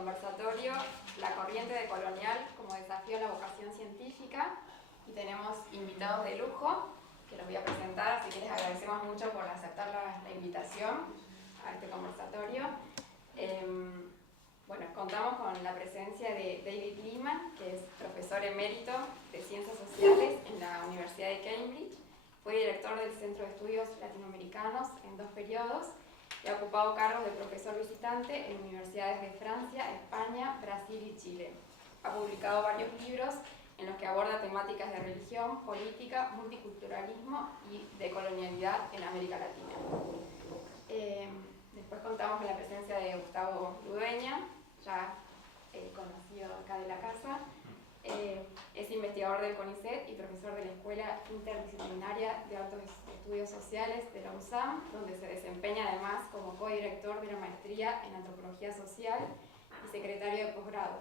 conversatorio La corriente decolonial como desafío a la vocación científica, y tenemos invitados de lujo que los voy a presentar, así que les agradecemos mucho por aceptar la invitación a este conversatorio. Bueno, contamos con la presencia de David Lehman, que es profesor emérito de Ciencias Sociales en la Universidad de Cambridge. Fue director del Centro de Estudios Latinoamericanos en 2 periodos y ha ocupado cargos de profesor visitante en universidades de Francia, España, Brasil y Chile. Ha publicado varios libros en los que aborda temáticas de religión, política, multiculturalismo y decolonialidad en América Latina. Después contamos con la presencia de Gustavo Ludueña, ya conocido acá de la casa. Es investigador del CONICET y profesor de la Escuela Interdisciplinaria de Altos Estudios Sociales de la UNSAM, donde se desempeña además como codirector de la maestría en Antropología Social y secretario de posgrado.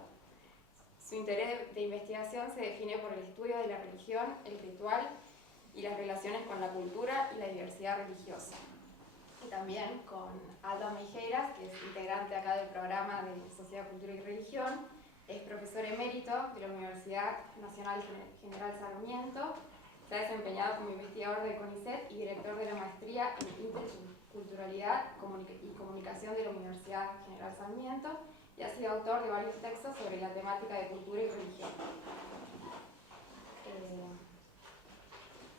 Su interés de investigación se define por el estudio de la religión, el ritual y las relaciones con la cultura y la diversidad religiosa. Y también con Alda Meijeiras, que es integrante acá del programa de Sociedad, Cultura y Religión. Es profesor emérito de la Universidad Nacional General Sarmiento. Se ha desempeñado como investigador del CONICET y director de la maestría en Interculturalidad y Comunicación de la Universidad General Sarmiento, y ha sido autor de varios textos sobre la temática de cultura y religión.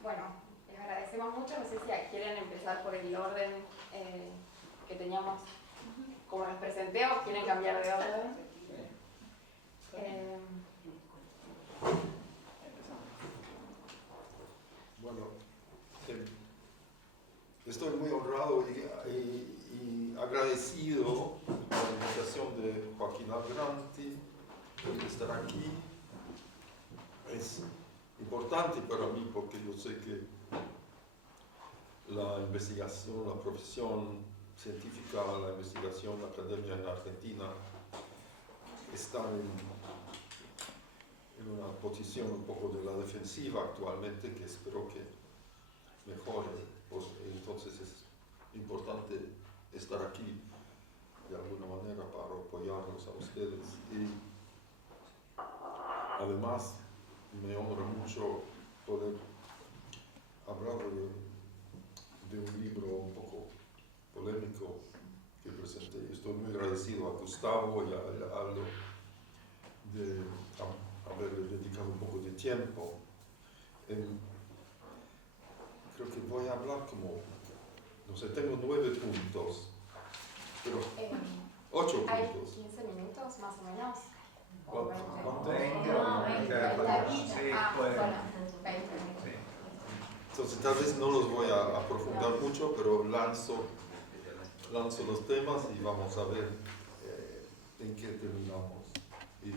Bueno, les agradecemos mucho. No sé si quieren empezar por el orden que teníamos, como les presenté, o quieren cambiar de orden. Bueno, estoy muy honrado y agradecido por la invitación de Joaquín Algranti de estar aquí. Es importante para mí porque yo sé que la investigación, la profesión científica, la investigación, la academia en Argentina están en una posición un poco de la defensiva actualmente, que espero que mejore. Entonces es importante estar aquí de alguna manera para apoyarlos a ustedes. Y además me honra mucho poder hablar de un libro un poco polémico que presenté. Estoy muy agradecido a Gustavo y a Aldo de haberle dedicado un poco de tiempo. Creo que voy a hablar como, no sé, tengo 9 puntos, pero 8 puntos. Hay 15 minutos más o menos. ¿Cuánto? 20. Entonces tal vez no los voy a aprofundar mucho, pero lanzo los temas y vamos a ver en qué terminamos. Y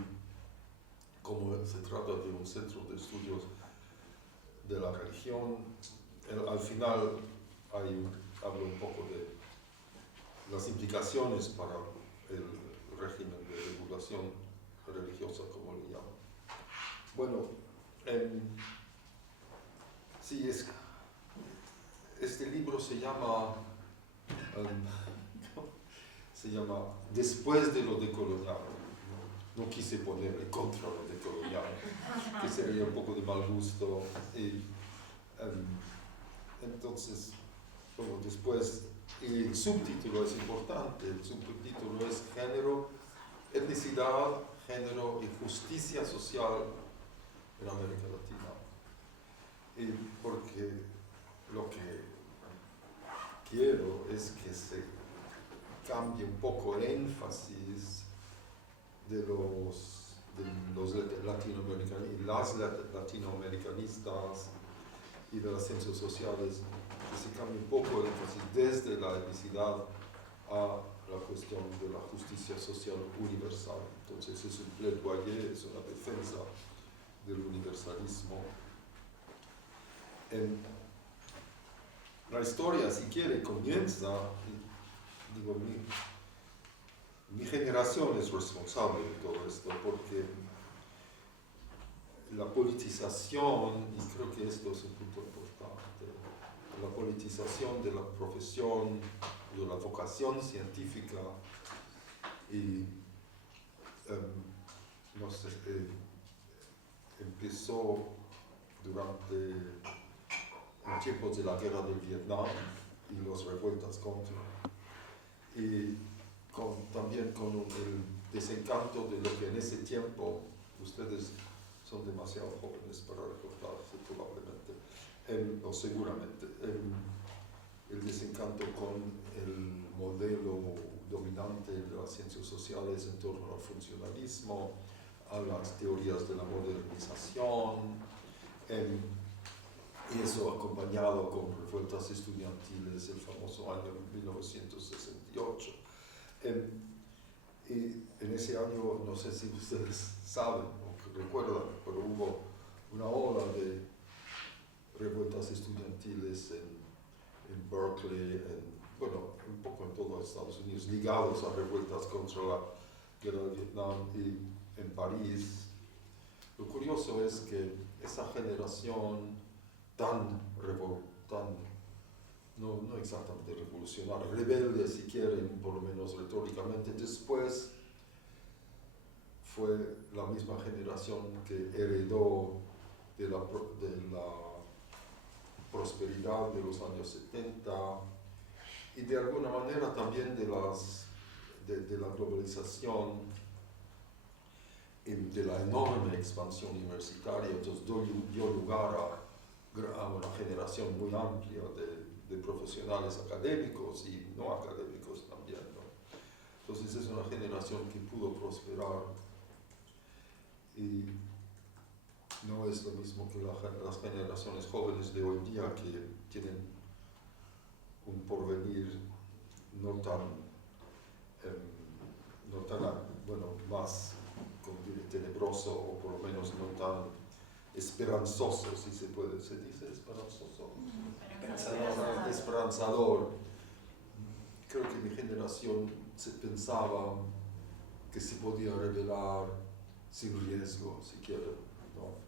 como se trata de un centro de estudios de la religión, al final hablo un poco de las implicaciones para el régimen de regulación religiosa, como le llaman. Bueno, sí, este libro se llama Después de lo decolonial. No quise ponerle contra lo decolonial, que sería un poco de mal gusto. Entonces, bueno, después, el subtítulo es importante. El subtítulo es Género, Etnicidad, Género y Justicia Social en América Latina. Porque lo que quiero es que se cambie un poco el énfasis de los latinoamericanos y las latinoamericanistas y de las ciencias sociales, que se cambie un poco el énfasis desde la etnicidad a la cuestión de la justicia social universal. Entonces es un plaidoyer, es una defensa del universalismo. La historia, si quiere, comienza, digo, mi generación es responsable de todo esto, porque la politización, y creo que esto es un punto importante, la politización de la profesión, de la vocación científica y no sé, empezó durante los tiempos de la guerra del Vietnam y las revueltas contra. Y también con el desencanto de lo que en ese tiempo, ustedes son demasiado jóvenes para recordarse probablemente, o seguramente, el desencanto con el modelo dominante de las ciencias sociales en torno al funcionalismo, a las teorías de la modernización, y eso acompañado con revueltas estudiantiles, el famoso año 1968. Y en ese año, no sé si ustedes saben o recuerdan, pero hubo una ola de revueltas estudiantiles en Berkeley, bueno, un poco en todo Estados Unidos, ligados a revueltas contra la guerra de Vietnam, y en París. Lo curioso es que esa generación no exactamente revolucionaria, rebelde si quieren, por lo menos retóricamente, después fue la misma generación que heredó de la prosperidad de los años 70 y de alguna manera también de la globalización, de la enorme expansión universitaria. Entonces dio lugar a una generación muy amplia de profesionales académicos y no académicos también, ¿no? Entonces es una generación que pudo prosperar y no es lo mismo que las generaciones jóvenes de hoy día, que tienen un porvenir no tan más tenebroso, o por lo menos no tan esperanzoso, si se dice esperanzoso, esperanzador. Creo que mi generación se pensaba que se podía revelar sin riesgo, si quieren, ¿no?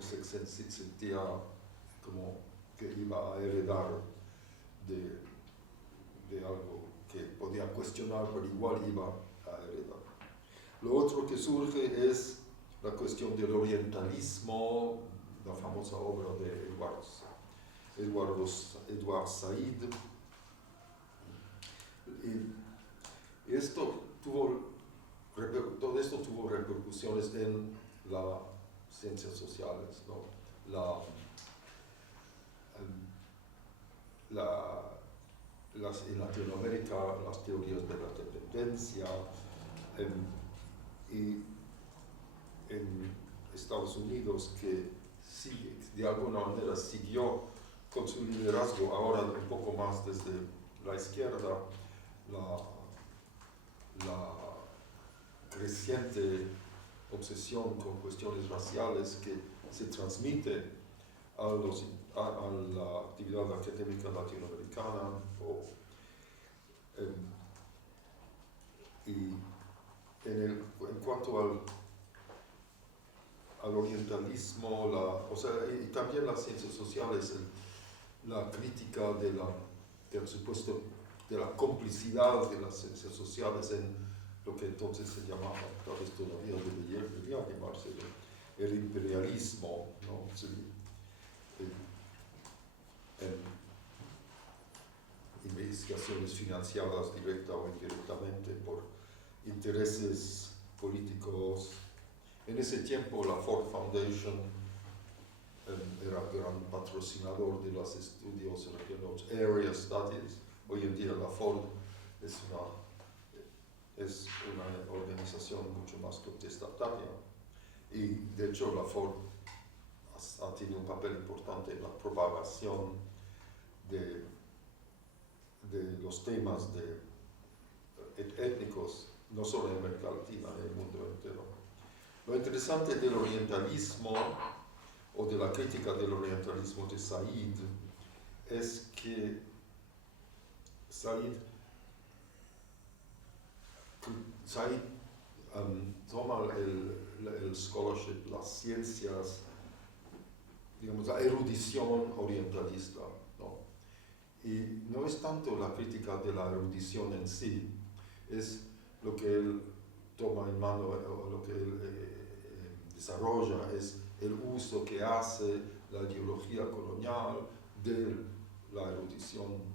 Se sentía como que iba a heredar de algo que podía cuestionar, pero igual iba a heredar. Lo otro que surge es la cuestión del orientalismo, la famosa obra de Edward Said. Y todo esto tuvo repercusiones en las ciencias sociales, ¿no? En Latinoamérica, las teorías de la dependencia, y en Estados Unidos, que de alguna manera siguió con su liderazgo, ahora un poco más desde la izquierda, la creciente obsesión con cuestiones raciales que se transmite a la actividad académica latinoamericana. Y en cuanto al orientalismo, y también las ciencias sociales, la crítica del supuesto de la complicidad de las ciencias sociales en lo que entonces se llamaba, tal vez todavía debería llamarse el imperialismo, ¿no? Investigaciones financiadas directa o indirectamente por intereses políticos. En ese tiempo la Ford Foundation era gran patrocinador de los estudios los Area Studies. Hoy en día la Ford es una organización mucho más contestataria, y de hecho la Ford ha tenido un papel importante en la propagación de los temas étnicos, no solo en América Latina, en el mundo entero. Lo interesante del orientalismo, o de la crítica del orientalismo de Said, es que Said toma el scholarship, las ciencias, digamos, la erudición orientalista, ¿no? Y no es tanto la crítica de la erudición en sí, es lo que él toma en mano o lo que él desarrolla es el uso que hace la ideología colonial de la erudición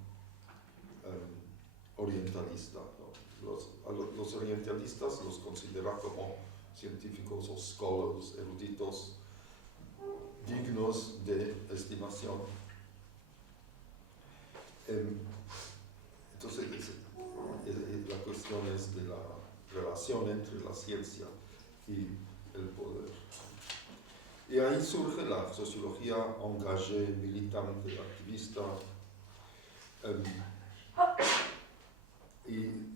orientalista, ¿no? Los orientalistas los considera como científicos o scholars, eruditos dignos de estimación. Entonces, la cuestión es de la relación entre la ciencia y el poder. Y ahí surge la sociología engagée, militante, activista. Y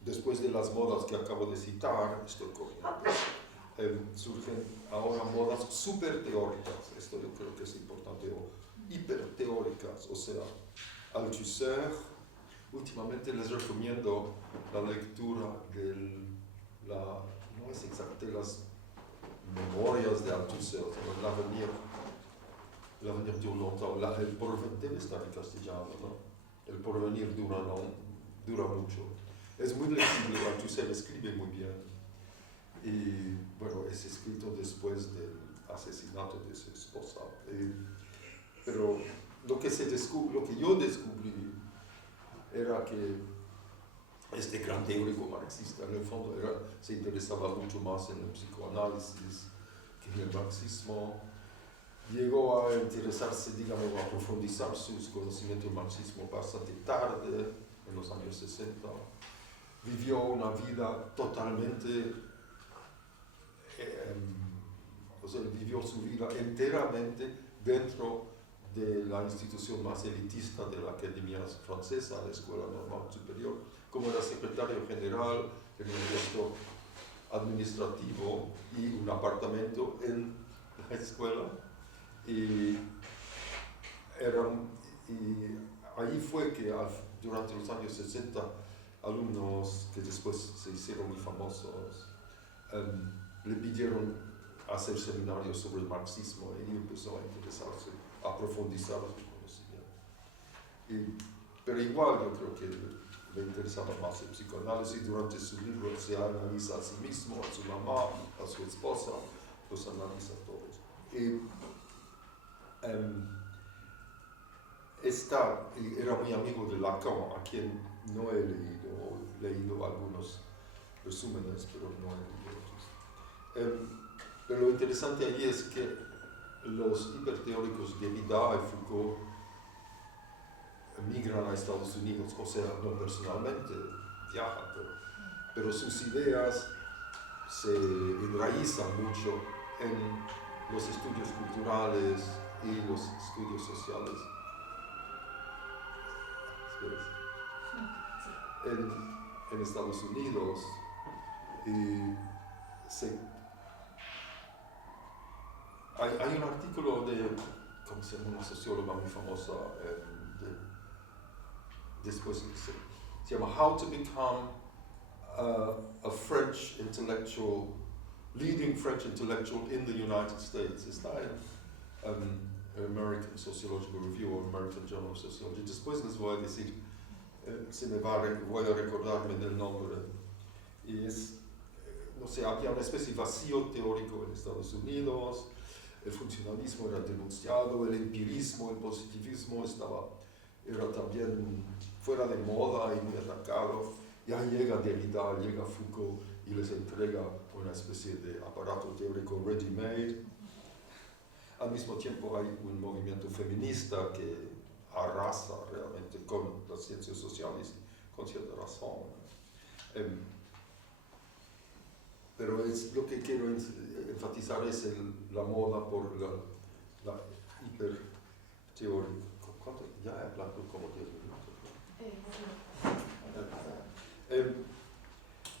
después de las modas que acabo de citar, estoy corriendo, surgen ahora modas súper teóricas, esto yo creo que es importante, o hiperteóricas, o sea, Althusser. Últimamente les recomiendo la lectura de no es exacto, las memorias de Althusser, sino l'avenir dure longtemps, el porvenir, debe estar en castellano, ¿no? El porvenir dura mucho. Es muy legible, Althusser escribe muy bien. Y bueno, es escrito después del asesinato de su esposa. Pero lo que yo descubrí era que este gran teórico marxista, en el fondo, se interesaba mucho más en el psicoanálisis que en el marxismo. Llegó a interesarse, digamos, a profundizar sus conocimientos del marxismo bastante tarde, en los años 60. Vivió una vida totalmente, vivió su vida enteramente dentro de la institución más elitista de la Academia Francesa, la Escuela Normal Superior. Como era secretario general, tenía un puesto administrativo y un apartamento en la escuela. Y ahí fue que durante los años 60 alumnos que después se hicieron muy famosos le pidieron hacer seminarios sobre el marxismo y empezó a interesarse, a profundizar su conocimiento. Pero igual yo creo que le interesaba más el psicoanálisis. Durante su libro se analiza a sí mismo, a su mamá, a su esposa, los analiza todos. Era muy amigo de Lacan, a quien no he leído algunos resúmenes, pero no he leído otros. Pero lo interesante allí es que los hiperteóricos Derrida y Foucault migran a Estados Unidos, o sea, no personalmente, viajan, pero sus ideas se enraizan mucho en los estudios culturales y los estudios sociales. En Estados Unidos, hay un artículo de, ¿cómo se llama? Una socióloga muy famosa, después se llama How to Become a French Intellectual, Leading French Intellectual in the United States. Está en American Sociological Review o American Journal of Sociology. Después les voy a decir, voy a recordarme del nombre. Y no sé, había una especie de vacío teórico en Estados Unidos, el funcionalismo era denunciado, el empirismo, el positivismo era también fuera de moda y muy atacado. Y ahí llega Derrida, llega Foucault y les entrega una especie de aparato teórico ready-made. Al mismo tiempo hay un movimiento feminista que arrasa realmente con las ciencias sociales, con cierta razón. Pero lo que quiero enfatizar es la moda por la hiperteoría. ¿Cuánto? Ya he hablado como 10 minutos.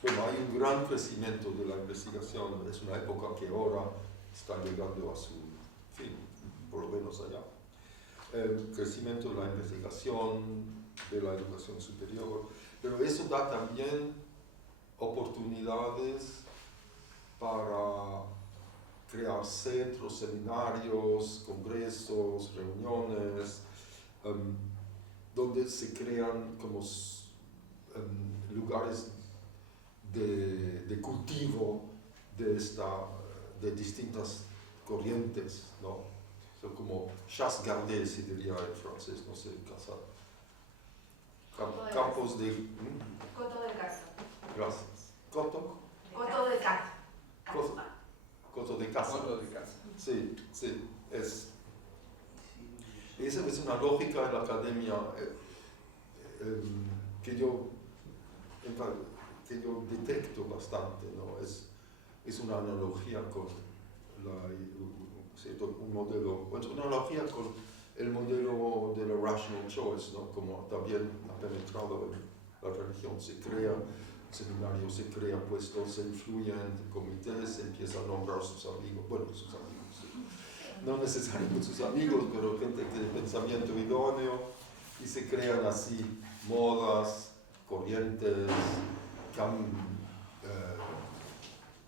Bueno, hay un gran crecimiento de la investigación. Es una época que ahora está llegando a su fin, por lo menos allá. Crecimiento de la investigación, de la educación superior, pero eso da también oportunidades para crear centros, seminarios, congresos, reuniones, donde se crean como lugares de cultivo de distintas corrientes, ¿no? Son como chasse gardée, se diría en francés, no sé, campos de... Coto de casa. Gracias. Coto Coto de casa. Coto de casa. Coto de casa. Sí, sí. Esa es una lógica en la academia que yo detecto bastante, ¿no? Es una analogía con un modelo, es una analogía con el modelo de la rational choice, ¿no? Como también ha penetrado en la religión, se crea seminario, se crea puestos, se influye en comités, se empieza a nombrar sus amigos, bueno, sus amigos, sí. No necesariamente sus amigos, pero gente de pensamiento idóneo, y se crean así modas, corrientes,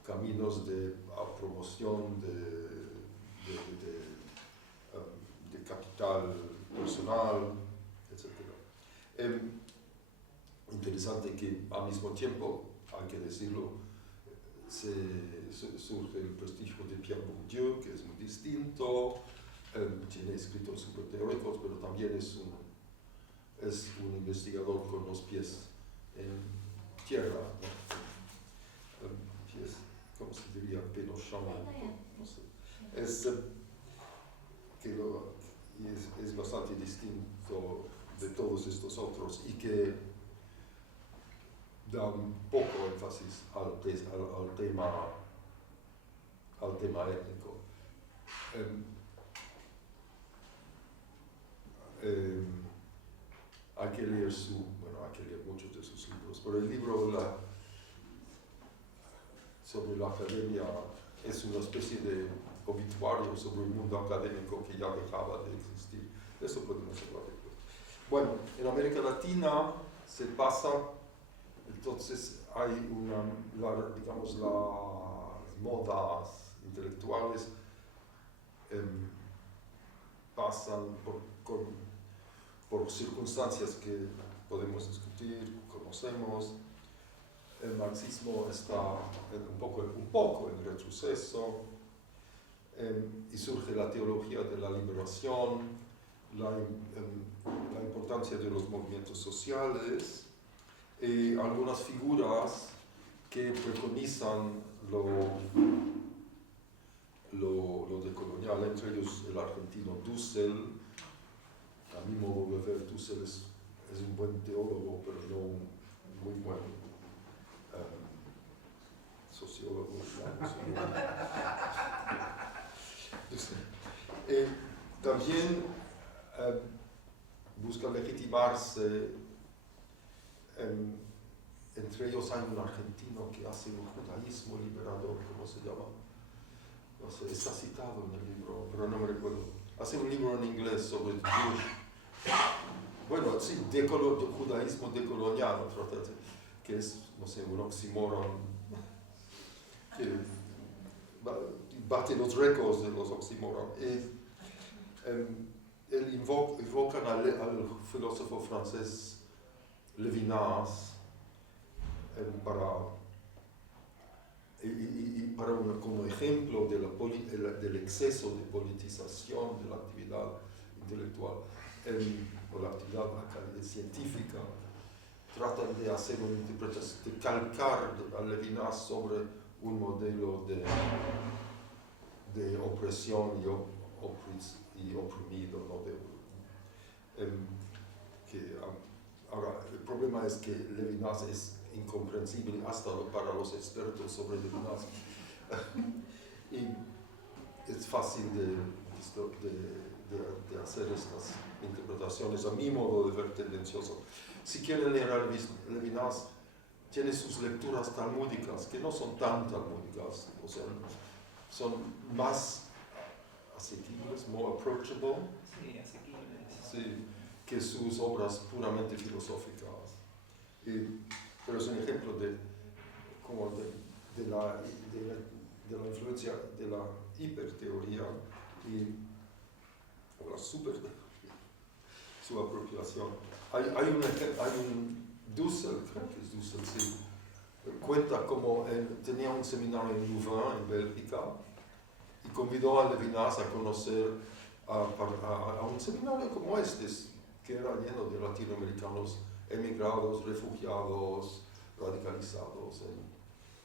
caminos de promoción de capital personal, etc. Interesante que al mismo tiempo, hay que decirlo, surge el prestigio de Pierre Bourdieu, que es muy distinto, tiene escritos súper teóricos, pero también es un investigador con los pies en tierra, ¿no? Pies, ¿cómo se diría? Penchant, no sé. Es bastante distinto de todos estos otros y que da un poco énfasis al tema étnico. Hay que leer hay que leer muchos de sus libros, pero el libro sobre la academia es una especie de obituario sobre el mundo académico que ya dejaba de existir. Eso podemos hablar después. Bueno, en América Latina se pasa, entonces hay digamos, las modas intelectuales pasan por circunstancias que podemos discutir, conocemos. El marxismo está un poco en retroceso, y surge la teología de la liberación, la importancia de los movimientos sociales, y algunas figuras que preconizan lo decolonial, entre ellos el argentino Dussel. A mi modo de ver, Dussel es un buen teólogo, pero no un muy buen sociólogo. También busca legitimarse, entre ellos hay un argentino que hace un judaísmo liberador, ¿cómo se llama? No sé, está citado en el libro, pero no me recuerdo. Hace un libro en inglés sobre bueno, sí, judaísmo decolonial, que es, no sé, un oxímoron que bate los récords de los oxímoron. Él invocan al filósofo francés Levinas como ejemplo del exceso de politización de la actividad intelectual o la actividad científica. Tratan de hacer una interpretación, de calcar a Levinas sobre un modelo de opresión y oprimido, ¿no? Ahora, el problema es que Levinas es incomprensible hasta para los expertos sobre Levinas. Y es fácil de hacer estas interpretaciones, a mi modo de ver, tendencioso. Si quieren leer a Levinas, tiene sus lecturas talmúdicas, que no son tan talmúdicas, o sea, son más asequibles, more approachable. Sí, asequibles. Sí, que sus obras puramente filosóficas. Pero es un ejemplo de la influencia de la hiperteoría o la superteoría, su apropiación. Hay un Dussel, creo que es Dussel, sí, cuenta cómo él tenía un seminario en Louvain, en Bélgica, y convidó a Levinas a conocer a un seminario como este, que era lleno de latinoamericanos emigrados, refugiados, radicalizados,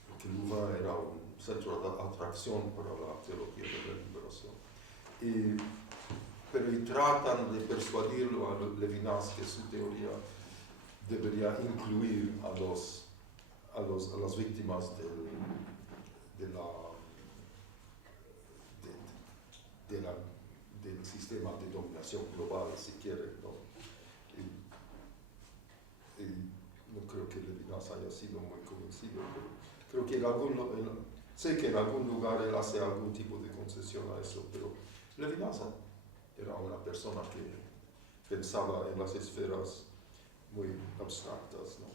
porque Louvain era un centro de atracción para la teología de la liberación. Pero tratan de persuadirlo a Levinas que su teoría debería incluir a las víctimas del sistema de dominación global, si quieren, ¿no? Y no creo que Levinas haya sido muy convencido, pero creo que sé que en algún lugar él hace algún tipo de concesión a eso, pero Levinas era una persona que pensaba en las esferas muy abstractas, ¿no?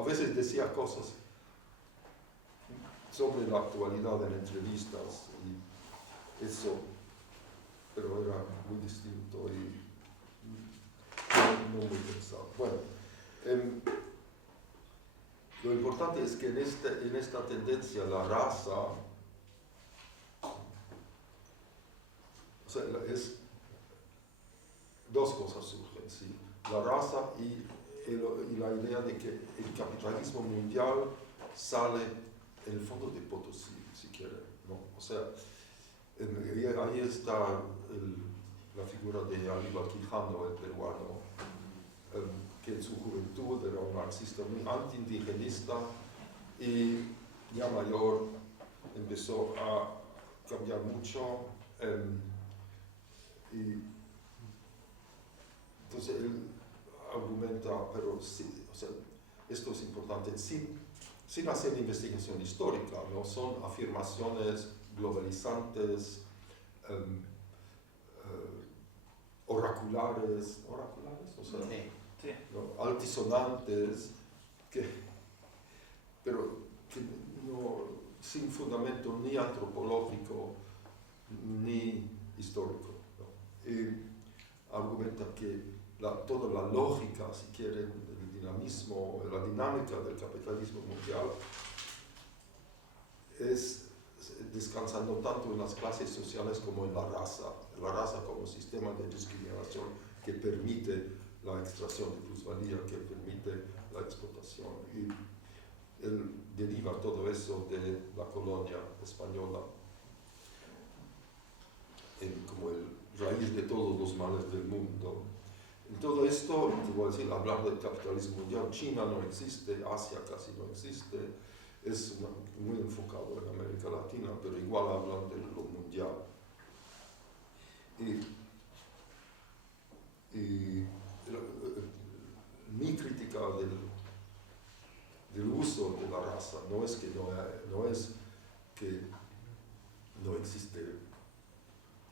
A veces decía cosas sobre la actualidad en entrevistas y eso, pero era muy distinto y no muy pensado. Bueno, lo importante es que en esta tendencia la raza, o sea, dos cosas surgen, ¿sí? La raza y la idea de que el capitalismo mundial sale en el fondo de Potosí, si quieren, ¿no? O sea, ahí está la figura de Aníbal Quijano, el peruano, que en su juventud era un marxista muy anti-indigenista y ya mayor empezó a cambiar mucho. Y entonces él argumenta, pero sí, o sea, esto es importante, sin hacer investigación histórica, ¿no? Son afirmaciones globalizantes, oraculares, o sea, Sí. ¿no? Altisonantes, pero que no, sin fundamento ni antropológico ni histórico, ¿no? Y argumenta que toda la lógica, si quieren, el dinamismo, la dinámica del capitalismo mundial descansa no tanto en las clases sociales como en la raza como sistema de discriminación que permite la extracción de plusvalía, que permite la explotación. Y él deriva todo eso de la colonia española como el raíz de todos los males del mundo. En todo esto, te voy a decir, hablar del capitalismo mundial, China no existe, Asia casi no existe, es muy enfocado en América Latina, pero igual hablan de lo mundial. Mi crítica del uso de la raza no es que no existe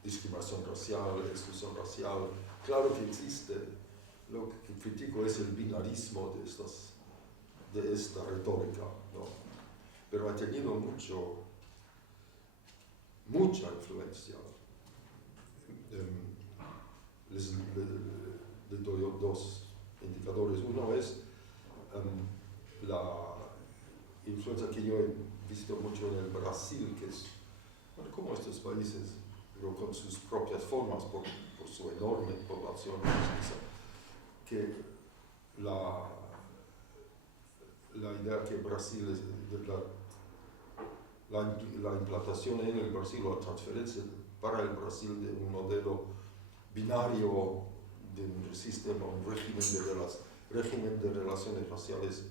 discriminación racial, exclusión racial, claro que existe. Lo que critico es el binarismo de esta retórica, ¿no? Pero ha tenido mucha influencia. Les doy dos indicadores. Uno es la influencia que yo he visto mucho en el Brasil, que es, bueno, como estos países, pero con sus propias formas, por su enorme población, que la idea que Brasil es la implantación en el Brasil o la transferencia para el Brasil de un modelo binario, de un sistema, un régimen de relaciones raciales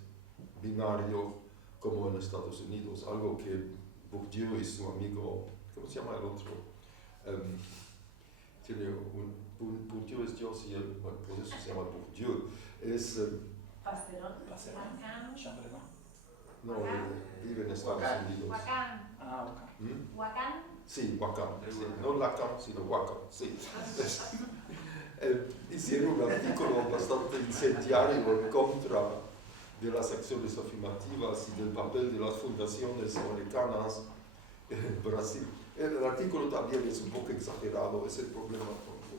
binario como en Estados Unidos, algo que Bourdieu y su amigo, ¿cómo se llama el otro? Bourdieu es Dios y él, bueno, por eso se llama Bourdieu, es... Pastelón. Chamberlain. No, vive en Estados Unidos. Huacán. Ah, ok. Huacán. Sí, Huacán, sí. No Lacan, sino Huacán, sí. Hicieron un artículo bastante incendiario en contra de las acciones afirmativas y del papel de las fundaciones americanas en Brasil. El artículo también es un poco exagerado, es el problema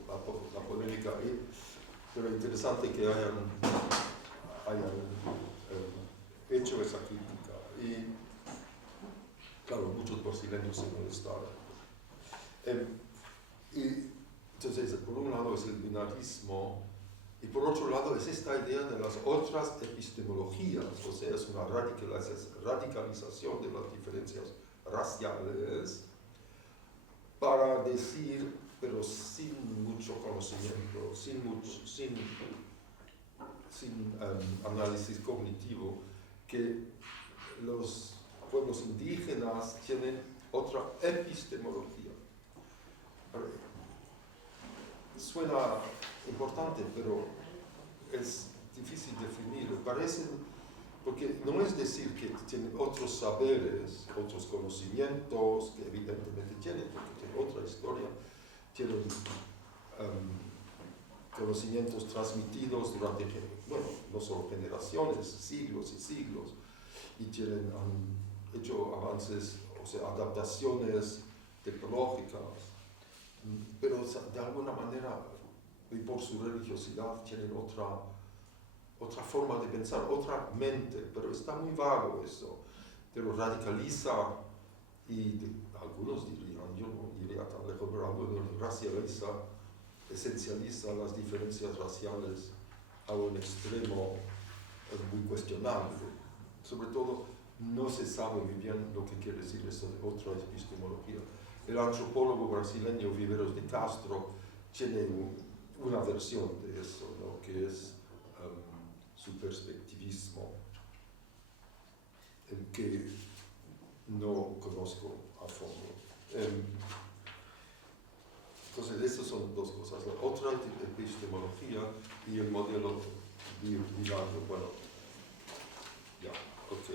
con la polémica ahí, pero interesante que hayan hecho esa crítica. Y claro, muchos brasileños se molestaron. Y entonces, por un lado es el binarismo, y por otro lado es esta idea de las otras epistemologías, o sea, es una radicalización de las diferencias raciales para decir, pero sin mucho conocimiento, sin análisis cognitivo, que los pueblos indígenas tienen otra epistemología. Suena importante, pero es difícil definir. Parece, porque no es decir que tienen otros saberes, otros conocimientos, que evidentemente tienen, porque tienen otra historia, tienen conocimientos transmitidos durante, bueno, no solo generaciones, siglos y siglos, y han hecho avances, o sea, adaptaciones tecnológicas, pero de alguna manera, y por su religiosidad, tienen otra forma de pensar, otra mente, pero está muy vago eso, pero radicaliza y algunos dirían, yo no iría tan lejos, pero algunos racializa, esencializa las diferencias raciales a un extremo muy cuestionable. Sobre todo, no se sabe muy bien lo que quiere decir eso de otra epistemología. El antropólogo brasileño Viveros de Castro tiene una versión de eso, ¿no? Que es su perspectivismo, el que no conozco a fondo. Entonces, estas son dos cosas, la otra epistemología y el modelo binario. Bueno, ya, ok.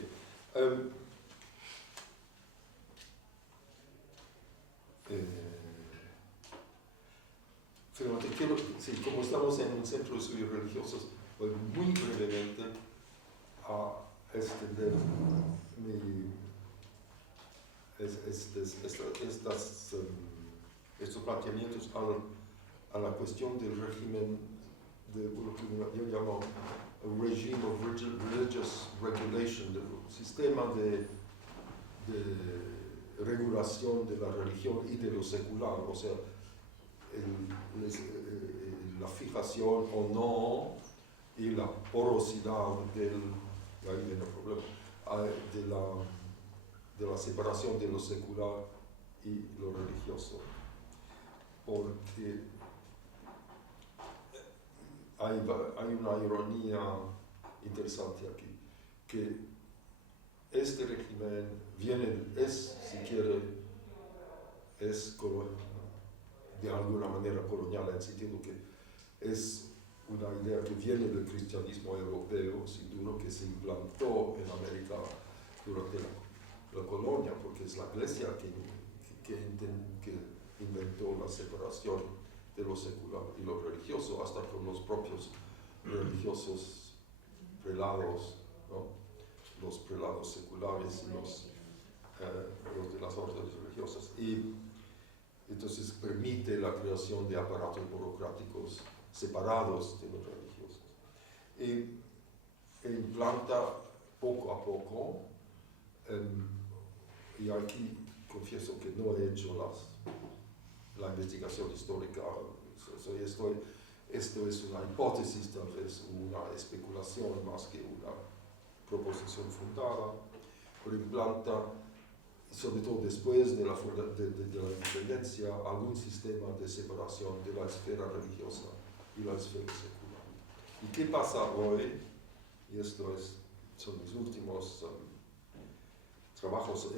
Finalmente, como estamos en un centro de estudios religiosos, voy muy brevemente a extender estos planteamientos a la cuestión del régimen de lo que yo llamo regime of religious regulation, del sistema de regulación de la religión y de lo secular, o sea, la fijación o no y la porosidad ahí viene el problema, de la separación de lo secular y lo religioso, porque hay una ironía interesante aquí, que este régimen si quiere, es de alguna manera colonial, en el sentido que es una idea que viene del cristianismo europeo, sin duda, que se implantó en América durante la colonia, porque es la iglesia que inventó la separación de lo secular y lo religioso, hasta con los propios religiosos prelados, ¿no? Los prelados seculares y los de las órdenes religiosas. Y entonces permite la creación de aparatos burocráticos separados de los religiosos. E implanta poco a poco, y aquí confieso que no he hecho la investigación histórica, esto es una hipótesis, tal vez una especulación más que una proposición fundada, pero implanta, sobre todo después de la independencia, algún sistema de separación de la esfera religiosa y la esfera secular. ¿Y qué pasa hoy? Y esto son mis últimos trabajos,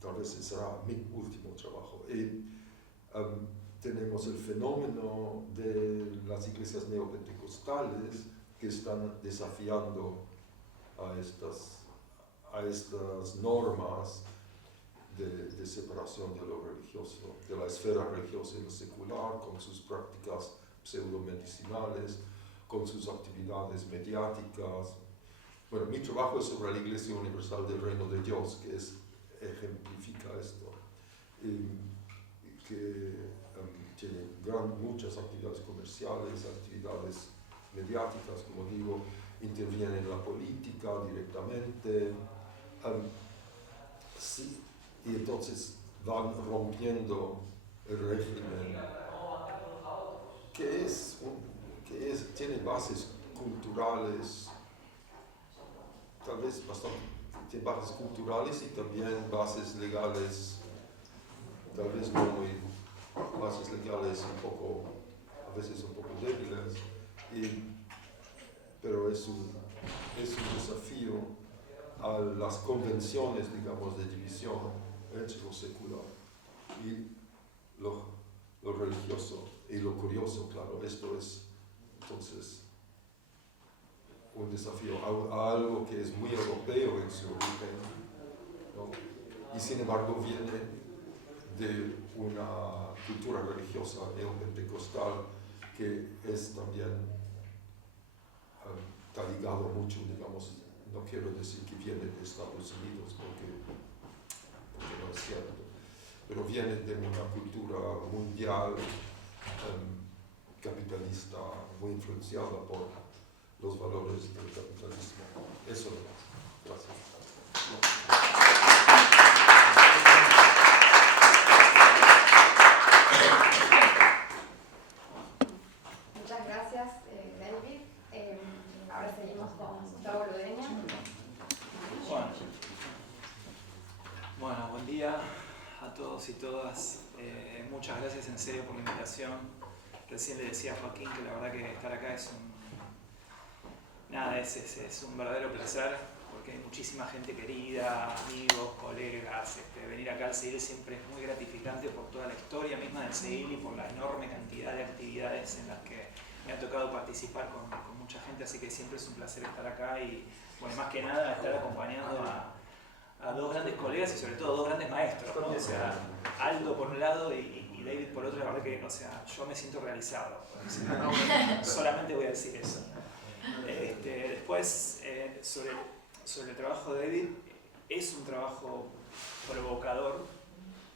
tal vez será mi último trabajo. Tenemos el fenómeno de las iglesias neopentecostales que están desafiando a estas normas de separación de lo religioso, de la esfera religiosa y lo secular, con sus prácticas pseudomedicinales, con sus actividades mediáticas. Bueno, mi trabajo es sobre la Iglesia Universal del Reino de Dios, que ejemplifica esto, que tiene muchas actividades comerciales, actividades mediáticas, como digo, interviene en la política directamente, sí, y entonces van rompiendo el régimen tiene bases culturales, tal vez bastante, tiene bases culturales y también bases legales, tal vez no muy, bases legales a veces un poco débiles, pero es un desafío a las convenciones, digamos, de división entre lo secular y lo religioso. Y lo curioso, claro, esto es entonces un desafío a algo que es muy europeo en su origen, ¿no? Y sin embargo viene de una cultura religiosa neopentecostal que es también está ligado mucho, digamos, no quiero decir que viene de Estados Unidos porque no es cierto, pero viene de una cultura mundial capitalista muy influenciada por los valores del capitalismo. Eso es. Gracias. Muchas gracias, David. Ahora seguimos con Gustavo Ludeña. Bueno, buen día a todos y todas. Muchas gracias en serio por la invitación. Recién le decía a Joaquín que la verdad que estar acá es un verdadero placer, porque hay muchísima gente querida, amigos, colegas. Venir acá al CEIL siempre es muy gratificante por toda la historia misma del CEIL y por la enorme cantidad de actividades en las que me ha tocado participar con mucha gente, así que siempre es un placer estar acá y, bueno, más que nada estar acompañando a dos grandes colegas y sobre todo dos grandes maestros, ¿no? O sea, Aldo por un lado y David por otro. La verdad que, o sea, yo me siento realizado, solamente voy a decir eso. Después, sobre el trabajo de David, es un trabajo provocador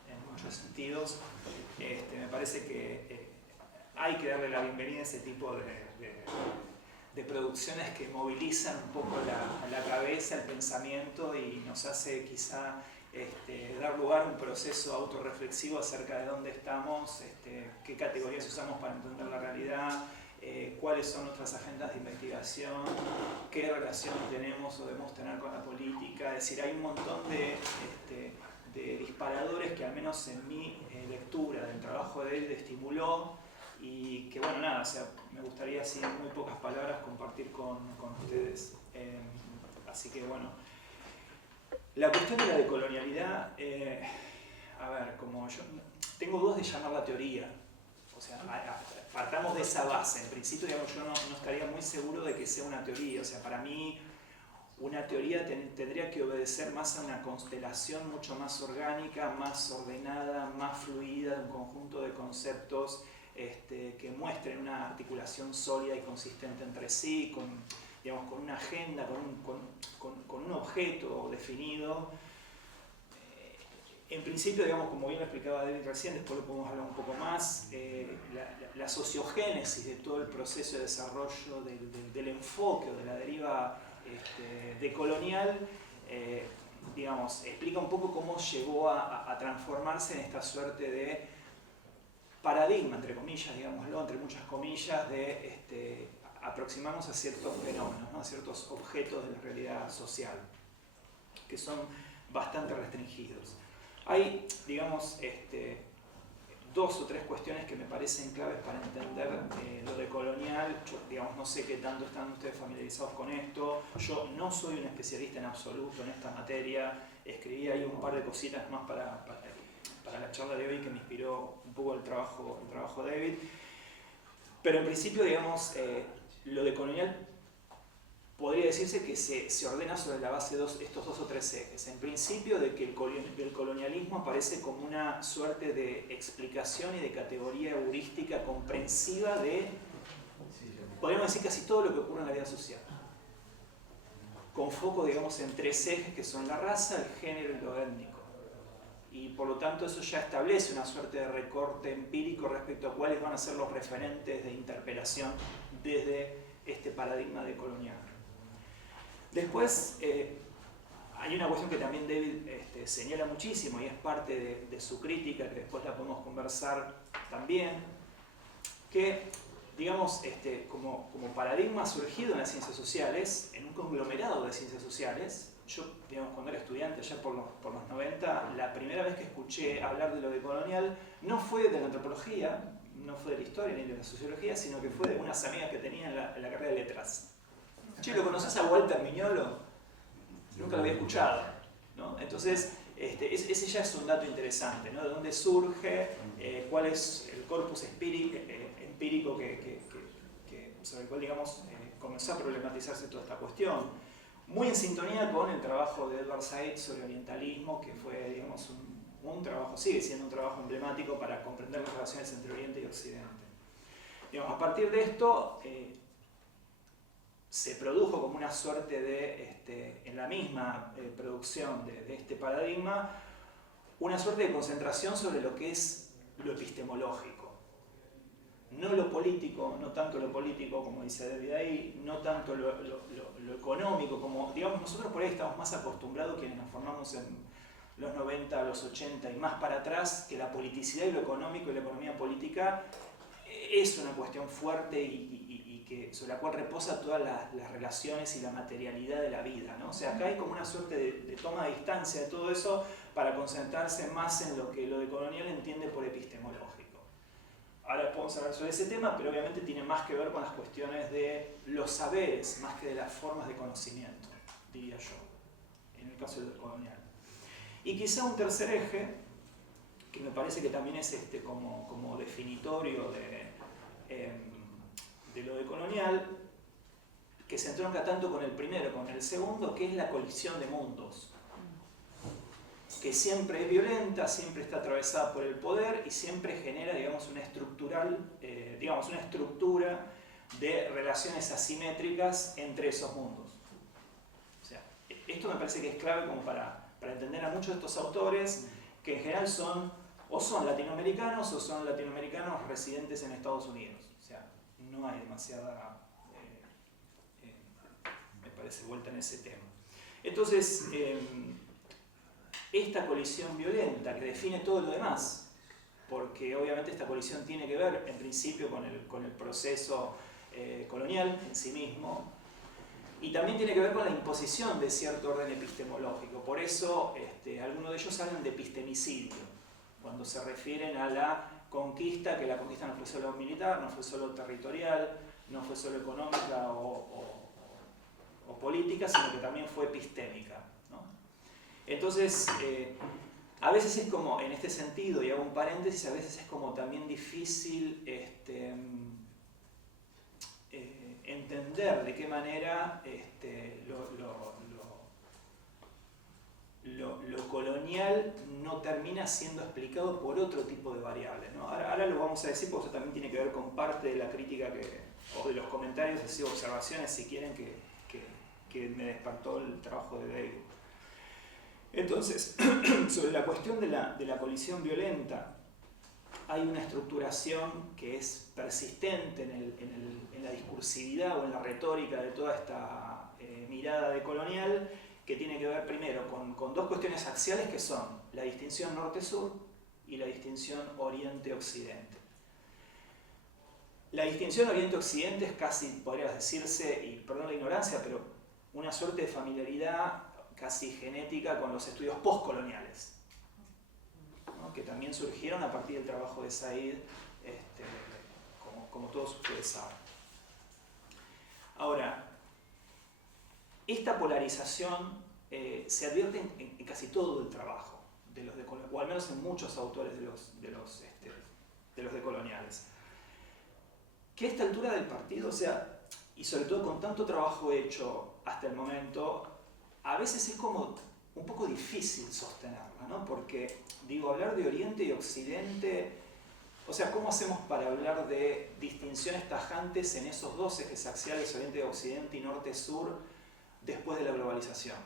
en muchos sentidos. Me parece que hay que darle la bienvenida a ese tipo de producciones que movilizan un poco la cabeza, el pensamiento y nos hace quizá dar lugar a un proceso autorreflexivo acerca de dónde estamos, qué categorías usamos para entender la realidad, cuáles son nuestras agendas de investigación, qué relación tenemos o debemos tener con la política. Es decir, hay un montón de disparadores que al menos en mi lectura del trabajo de él estimuló y que, bueno, nada, o sea, me gustaría así en muy pocas palabras compartir con ustedes. Así que, bueno, la cuestión de la decolonialidad, a ver, como yo tengo dudas de llamarla teoría, o sea, partamos de esa base. En principio, digamos, yo no estaría muy seguro de que sea una teoría. O sea, para mí una teoría tendría que obedecer más a una constelación mucho más orgánica, más ordenada, más fluida, de un conjunto de conceptos que muestren una articulación sólida y consistente entre sí, con una agenda, con un objeto definido. En principio, digamos, como bien lo explicaba David recién, después lo podemos hablar un poco más, la sociogénesis de todo el proceso de desarrollo del enfoque o de la deriva decolonial, digamos, explica un poco cómo llegó a transformarse en esta suerte de paradigma, entre comillas, digámoslo, entre muchas comillas, de aproximarnos a ciertos fenómenos, ¿no? A ciertos objetos de la realidad social, que son bastante restringidos. Hay, digamos, dos o tres cuestiones que me parecen claves para entender lo decolonial. Yo, digamos, no sé qué tanto están ustedes familiarizados con esto. Yo no soy un especialista en absoluto en esta materia. Escribí ahí un par de cositas más para la charla de hoy que me inspiró un poco el trabajo de David. Pero en principio, digamos, lo decolonial podría decirse que se ordena sobre la base de estos dos o tres ejes. En principio, de que el colonialismo aparece como una suerte de explicación y de categoría heurística comprensiva de, podríamos decir, casi todo lo que ocurre en la vida social. Con foco, digamos, en tres ejes que son la raza, el género y lo étnico. Y por lo tanto eso ya establece una suerte de recorte empírico respecto a cuáles van a ser los referentes de interpelación desde este paradigma decolonial. Después, hay una cuestión que también David señala muchísimo y es parte de su crítica, que después la podemos conversar también, que, digamos, como paradigma surgido en las ciencias sociales, en un conglomerado de ciencias sociales. Yo, digamos, cuando era estudiante, ya por los 90, la primera vez que escuché hablar de lo decolonial no fue de la antropología, no fue de la historia ni de la sociología, sino que fue de unas amigas que tenía en la carrera de letras. Che, ¿lo conoces a Walter Miñolo? Nunca lo había escuchado, ¿no? Entonces, ese ya es un dato interesante, ¿no? De dónde surge, cuál es el corpus empírico sobre el cual, digamos, comenzó a problematizarse toda esta cuestión. Muy en sintonía con el trabajo de Edward Said sobre orientalismo, que fue, digamos, un trabajo, sigue siendo un trabajo emblemático para comprender las relaciones entre Oriente y Occidente. Digamos, a partir de esto, se produjo como una suerte de, en la misma producción de este paradigma, una suerte de concentración sobre lo que es lo epistemológico. No lo político, no tanto lo político, como dice David ahí, no tanto lo económico, como, digamos, nosotros por ahí estamos más acostumbrados, quienes nos formamos en los 90, los 80 y más para atrás, que la politicidad y lo económico y la economía política es una cuestión fuerte y que, sobre la cual reposa todas las relaciones y la materialidad de la vida, ¿no? O sea, acá hay como una suerte de toma de distancia de todo eso para concentrarse más en lo que lo decolonial entiende por epistemológico. Ahora podemos hablar sobre ese tema, pero obviamente tiene más que ver con las cuestiones de los saberes, más que de las formas de conocimiento, diría yo, en el caso del decolonial. Y quizá un tercer eje, que me parece que también es como definitorio de lo decolonial, que se entronca tanto con el primero como con el segundo, que es la colisión de mundos, que siempre es violenta, siempre está atravesada por el poder y siempre genera, digamos, una estructura de relaciones asimétricas entre esos mundos. O sea, esto me parece que es clave como para entender a muchos de estos autores, que en general son latinoamericanos o son latinoamericanos residentes en Estados Unidos. O sea, no hay demasiada, me parece, vuelta en ese tema. Entonces, esta colisión violenta que define todo lo demás, porque obviamente esta colisión tiene que ver en principio con el proceso colonial en sí mismo, y también tiene que ver con la imposición de cierto orden epistemológico. Por eso algunos de ellos hablan de epistemicidio, cuando se refieren a la conquista, que la conquista no fue solo militar, no fue solo territorial, no fue solo económica o política, sino que también fue epistémica, ¿no? Entonces, a veces es como, en este sentido, y hago un paréntesis, a veces es como también difícil entender de qué manera lo colonial no termina siendo explicado por otro tipo de variables, ¿no? Ahora lo vamos a decir porque eso también tiene que ver con parte de la crítica o de los comentarios, así, observaciones, si quieren, que me despertó el trabajo de David. Entonces, sobre la cuestión de la colisión violenta, hay una estructuración que es persistente en la discursividad o en la retórica de toda esta mirada decolonial, que tiene que ver primero con dos cuestiones axiales, que son la distinción norte-sur y la distinción oriente-occidente. La distinción oriente-occidente es casi, podría decirse, y perdón la ignorancia, pero una suerte de familiaridad casi genética con los estudios postcoloniales, ¿no? Que también surgieron a partir del trabajo de Said, como todos ustedes saben. Ahora, esta polarización se advierte en casi todo el trabajo de los decoloniales, o al menos en muchos autores de los decoloniales. Que a esta altura del partido, o sea, y sobre todo con tanto trabajo hecho hasta el momento, a veces es como un poco difícil sostenerla, ¿no? Porque, digo, hablar de Oriente y Occidente, o sea, ¿cómo hacemos para hablar de distinciones tajantes en esos dos ejes axiales, Oriente y Occidente y Norte-Sur, después de la globalización?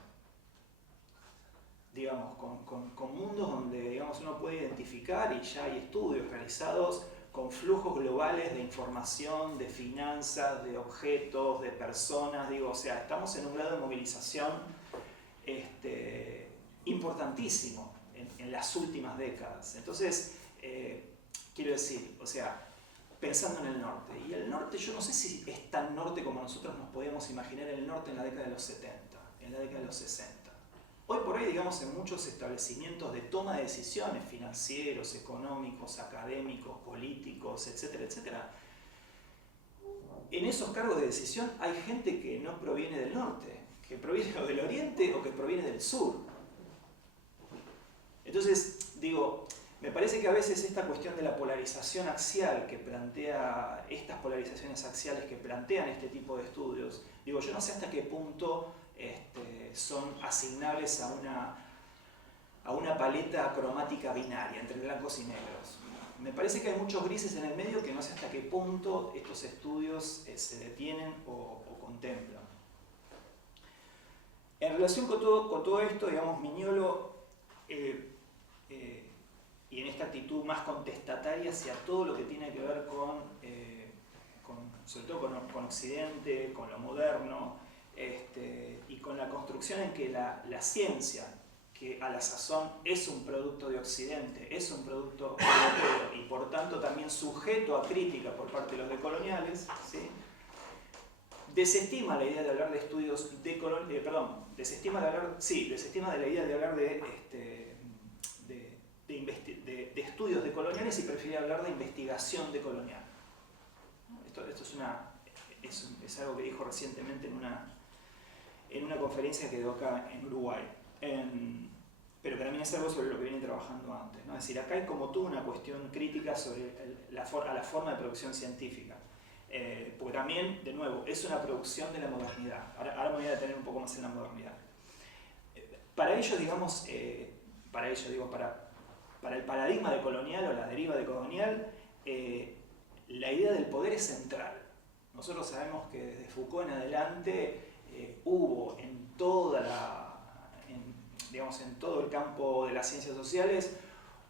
Digamos, con mundos donde, digamos, uno puede identificar, y ya hay estudios realizados, con flujos globales de información, de finanzas, de objetos, de personas, digo, o sea, estamos en un grado de movilización importantísimo en las últimas décadas. Entonces, quiero decir, o sea, pensando en el norte, y el norte yo no sé si es tan norte como nosotros nos podíamos imaginar el norte en la década de los 70, en la década de los 60. Hoy por hoy, digamos, en muchos establecimientos de toma de decisiones financieros, económicos, académicos, políticos, etcétera, etcétera, en esos cargos de decisión hay gente que no proviene del norte, que proviene o del oriente o que proviene del sur. Entonces, digo, me parece que a veces esta cuestión de la polarización axial que plantea, estas polarizaciones axiales que plantean este tipo de estudios, digo, yo no sé hasta qué punto son asignables a una paleta cromática binaria entre blancos y negros. Me parece que hay muchos grises en el medio que no sé hasta qué punto estos estudios se detienen o contemplan. En relación con todo esto, digamos, Mignolo, y en esta actitud más contestataria hacia todo lo que tiene que ver sobre todo con Occidente, con lo moderno, y con la construcción en que la ciencia, que a la sazón es un producto de Occidente, es un producto europeo y por tanto también sujeto a crítica por parte de los decoloniales, ¿sí? Desestima la idea de hablar de estudios desestima de la idea de hablar de estudios decoloniales y prefiere hablar de investigación decolonial. Esto es algo que dijo recientemente en una conferencia que dio acá en Uruguay. Pero que también es algo sobre lo que vienen trabajando antes, ¿no? Es decir, acá hay como toda una cuestión crítica sobre la forma de producción científica. Porque también, de nuevo, es una producción de la modernidad. Ahora me voy a detener un poco más en la modernidad. Para ello, digamos, para el paradigma decolonial o la deriva decolonial, la idea del poder es central. Nosotros sabemos que desde Foucault en adelante hubo en todo el campo de las ciencias sociales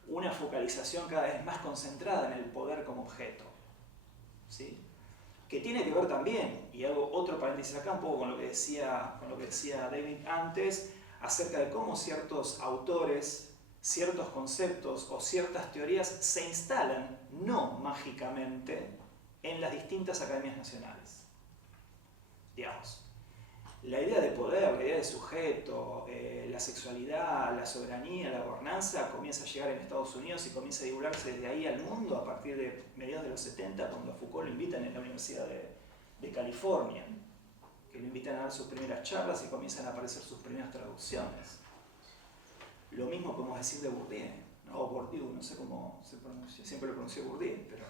una focalización cada vez más concentrada en el poder como objeto, ¿sí? Que tiene que ver también, y hago otro paréntesis acá un poco con lo que decía David antes, acerca de cómo ciertos autores, ciertos conceptos o ciertas teorías se instalan, no mágicamente, en las distintas academias nacionales. Digamos, la idea de poder, la idea de sujeto, la sexualidad, la soberanía, la gobernanza comienza a llegar en Estados Unidos y comienza a divulgarse desde ahí al mundo a partir de mediados de los 70, cuando a Foucault lo invitan en la Universidad de California, que lo invitan a dar sus primeras charlas y comienzan a aparecer sus primeras traducciones. Lo mismo podemos decir de Bourdieu, ¿no? O Bourdieu, no sé cómo se pronuncia, siempre lo pronuncio Bourdieu, pero...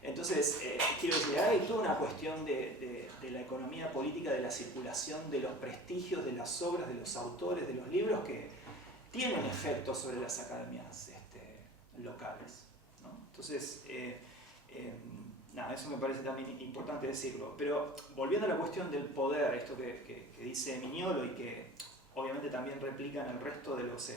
Entonces, quiero decir, hay toda una cuestión de la economía política, de la circulación, de los prestigios, de las obras, de los autores, de los libros que tienen efectos sobre las academias locales, ¿no? Entonces, eso me parece también importante decirlo. Pero volviendo a la cuestión del poder, esto que dice Mignolo y que obviamente también replica en el resto de los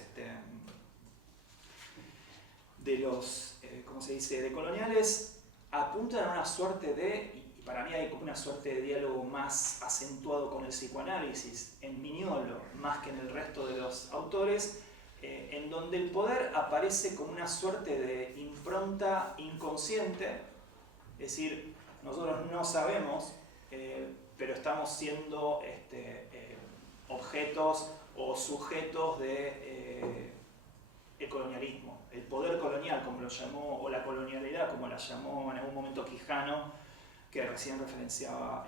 ¿cómo se dice?, decoloniales, apuntan a una suerte y para mí hay como una suerte de diálogo más acentuado con el psicoanálisis en Mignolo, más que en el resto de los autores, en donde el poder aparece como una suerte de impronta inconsciente, es decir, nosotros no sabemos, pero estamos siendo objetos o sujetos de colonialismo. El poder colonial, como lo llamó, o la colonialidad, como la llamó en algún momento Quijano, que recién referenciaba,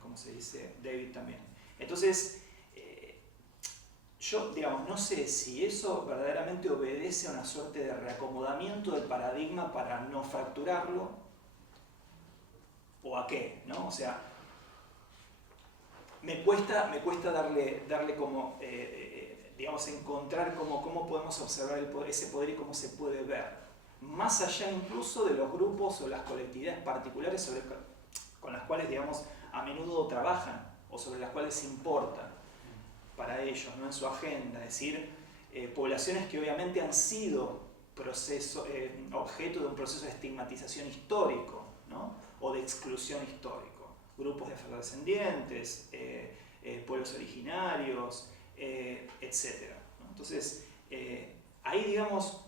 ¿cómo se dice?, David también. Entonces, yo, digamos, no sé si eso verdaderamente obedece a una suerte de reacomodamiento del paradigma para no fracturarlo, o a qué, ¿no? O sea, me cuesta darle como... digamos, encontrar cómo podemos observar ese poder y cómo se puede ver, más allá incluso de los grupos o las colectividades particulares con las cuales, digamos, a menudo trabajan o sobre las cuales importan para ellos, ¿no?, en su agenda. Es decir, poblaciones que obviamente han sido objeto de un proceso de estigmatización histórico, ¿no?, o de exclusión histórico. Grupos de afrodescendientes, pueblos originarios, etc. ¿no? Entonces, ahí, digamos,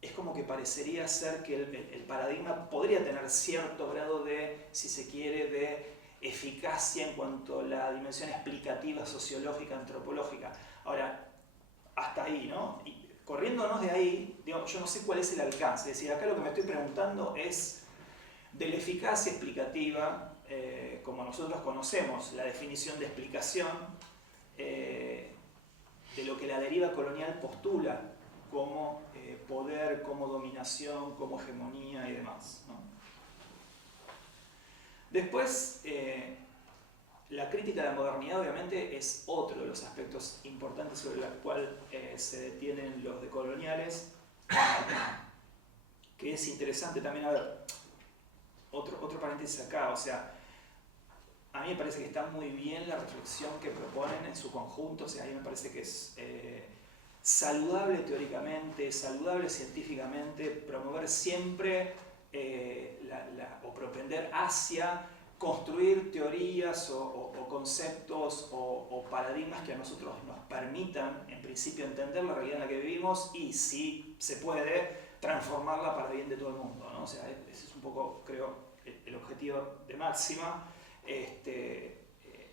es como que parecería ser que el paradigma podría tener cierto grado de, si se quiere, de eficacia en cuanto a la dimensión explicativa, sociológica, antropológica. Ahora, hasta ahí, ¿no? Y corriéndonos de ahí, digamos, yo no sé cuál es el alcance. Es decir, acá lo que me estoy preguntando es de la eficacia explicativa, como nosotros conocemos la definición de explicación, de lo que la deriva colonial postula como poder, como dominación, como hegemonía y demás, ¿no? Después, la crítica de la modernidad obviamente es otro de los aspectos importantes sobre el cual se detienen los decoloniales, que es interesante también. A ver, otro paréntesis acá, o sea, a mí me parece que está muy bien la reflexión que proponen en su conjunto, o sea, a mí me parece que es saludable teóricamente, saludable científicamente, promover siempre o propender hacia construir teorías o conceptos o paradigmas que a nosotros nos permitan, en principio, entender la realidad en la que vivimos y, si se puede, transformarla para bien de todo el mundo, ¿no? O sea, ese es un poco, creo, el objetivo de máxima.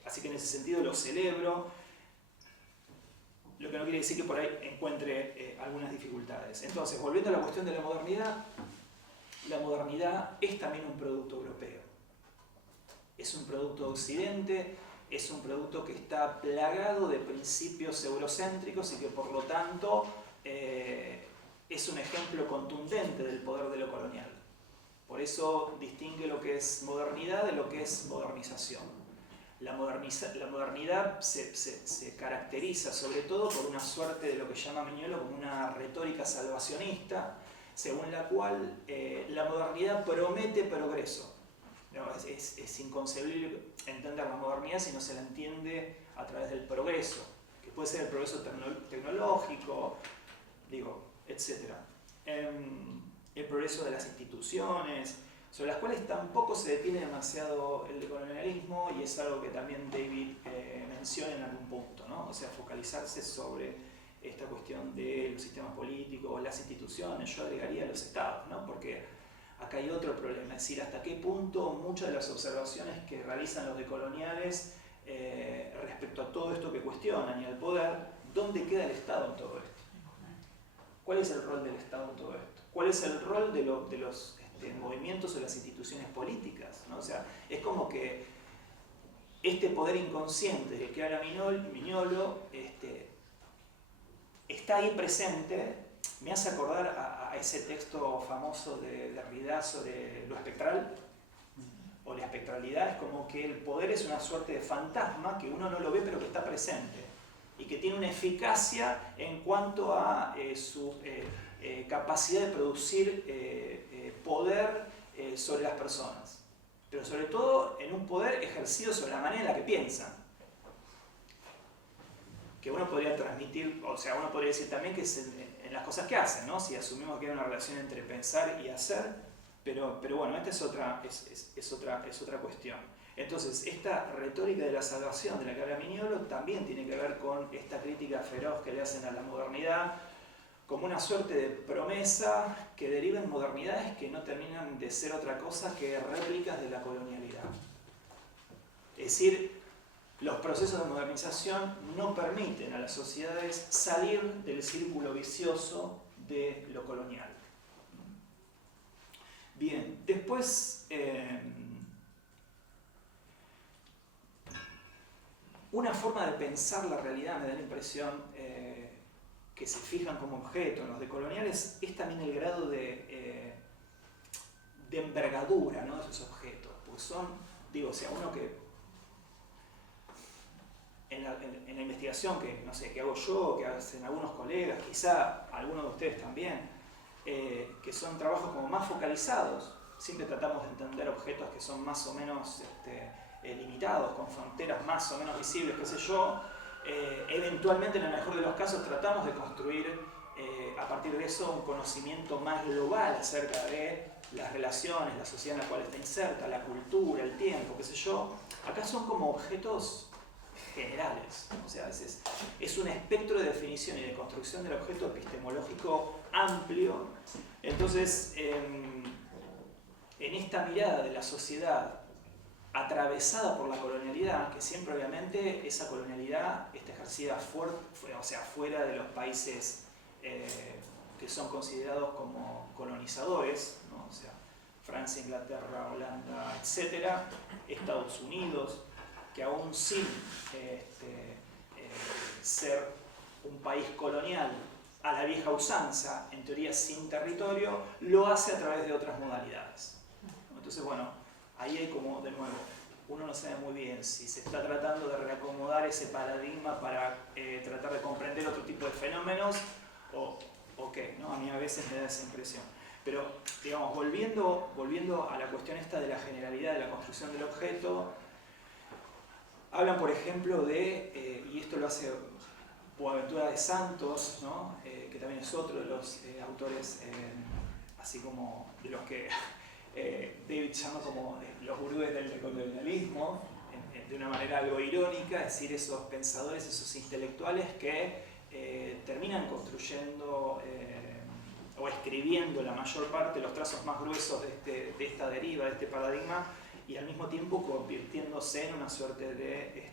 Así que en ese sentido lo celebro. Lo que no quiere decir que por ahí encuentre algunas dificultades. Entonces, volviendo a la cuestión de la modernidad es también un producto europeo. Es un producto de Occidente, es un producto que está plagado de principios eurocéntricos y que por lo tanto es un ejemplo contundente del poder de lo colonial. Por eso distingue lo que es modernidad de lo que es modernización. La modernidad se caracteriza sobre todo por una suerte de lo que llama Mignolo como una retórica salvacionista, según la cual la modernidad promete progreso. No, es inconcebible entender la modernidad si no se la entiende a través del progreso, que puede ser el progreso tecnológico, etc. El progreso de las instituciones, sobre las cuales tampoco se detiene demasiado el decolonialismo, y es algo que también David menciona en algún punto, ¿no? O sea, focalizarse sobre esta cuestión de los sistemas políticos, las instituciones, yo agregaría los estados, ¿no? Porque acá hay otro problema, es decir, hasta qué punto muchas de las observaciones que realizan los decoloniales respecto a todo esto que cuestionan y al poder, ¿dónde queda el Estado en todo esto? ¿Cuál es el rol del Estado en todo esto? ¿Cuál es el rol de los movimientos o las instituciones políticas, ¿no? O sea, es como que este poder inconsciente del que habla Mignolo está ahí presente. Me hace acordar a ese texto famoso de Derrida sobre lo espectral o la espectralidad. Es como que el poder es una suerte de fantasma que uno no lo ve pero que está presente y que tiene una eficacia en cuanto a su capacidad de producir poder sobre las personas, pero sobre todo en un poder ejercido sobre la manera en la que piensan, que uno podría transmitir, o sea, uno podría decir también que es en las cosas que hacen, ¿no? Si asumimos que hay una relación entre pensar y hacer, pero bueno, esta es otra cuestión. Entonces, esta retórica de la salvación de la que habla Mignolo también tiene que ver con esta crítica feroz que le hacen a la modernidad, como una suerte de promesa que deriva en modernidades que no terminan de ser otra cosa que réplicas de la colonialidad. Es decir, los procesos de modernización no permiten a las sociedades salir del círculo vicioso de lo colonial. Bien, después una forma de pensar la realidad, me da la impresión, que se fijan como objeto en los decoloniales, es también el grado de envergadura, ¿no?, de esos objetos. Porque son, o sea, uno que en la investigación que, no sé, que hago yo, que hacen algunos colegas, quizá algunos de ustedes también, que son trabajos como más focalizados, siempre tratamos de entender objetos que son más o menos limitados, con fronteras más o menos visibles, qué sé yo. Eventualmente, en el mejor de los casos, tratamos de construir a partir de eso un conocimiento más global acerca de las relaciones, la sociedad en la cual está inserta, la cultura, el tiempo, qué sé yo. Acá son como objetos generales, ¿no? O sea, es un espectro de definición y de construcción del objeto epistemológico amplio. Entonces, en esta mirada de la sociedad atravesada por la colonialidad, que siempre obviamente esa colonialidad está ejercida fuera de los países que son considerados como colonizadores, ¿no? O sea, Francia, Inglaterra, Holanda, etc., Estados Unidos, que aún sin ser un país colonial a la vieja usanza, en teoría sin territorio, lo hace a través de otras modalidades. Entonces, bueno, ahí hay como, de nuevo, uno no sabe muy bien si se está tratando de reacomodar ese paradigma para tratar de comprender otro tipo de fenómenos o qué, ¿no? A mí a veces me da esa impresión. Pero, digamos, volviendo a la cuestión esta de la generalidad de la construcción del objeto, hablan, por ejemplo, y esto lo hace Boaventura de Santos, ¿no? Que también es otro de los autores, así como de los que David llama como los gurúes del decolonialismo, de una manera algo irónica, es decir, esos pensadores, esos intelectuales que terminan construyendo o escribiendo la mayor parte, los trazos más gruesos de esta deriva, de este paradigma, y al mismo tiempo convirtiéndose en una suerte de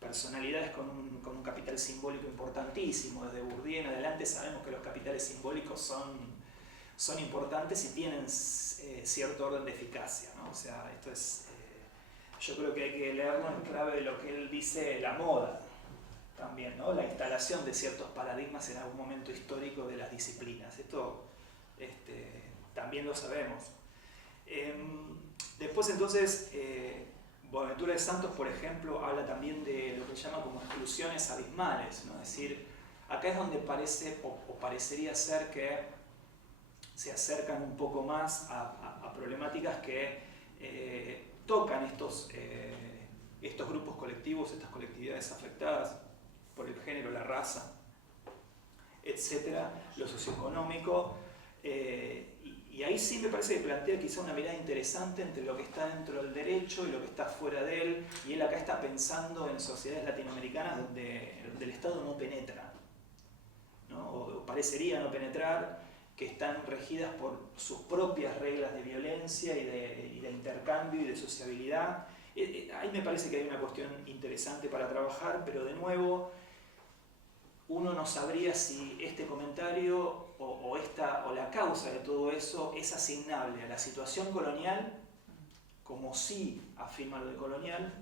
personalidades con un capital simbólico importantísimo. Desde Bourdieu en adelante sabemos que los capitales simbólicos son importantes y tienen cierto orden de eficacia, ¿no? O sea, esto es, yo creo que hay que leerlo en clave de lo que él dice, la moda también, ¿no? La instalación de ciertos paradigmas en algún momento histórico de las disciplinas. Esto también lo sabemos. Después entonces, Boaventura de Santos, por ejemplo, habla también de lo que llama como exclusiones abismales, ¿no? Es decir, acá es donde parece o parecería ser que se acercan un poco más a problemáticas que tocan estos grupos colectivos, estas colectividades afectadas por el género, la raza, etcétera, lo socioeconómico. Y ahí sí me parece que plantea quizá una mirada interesante entre lo que está dentro del derecho y lo que está fuera de él, y él acá está pensando en sociedades latinoamericanas donde el Estado no penetra, ¿no? O parecería no penetrar, que están regidas por sus propias reglas de violencia y de intercambio y de sociabilidad. Ahí me parece que hay una cuestión interesante para trabajar, pero de nuevo, uno no sabría si este comentario o la causa de todo eso es asignable a la situación colonial, como sí afirma lo de colonial,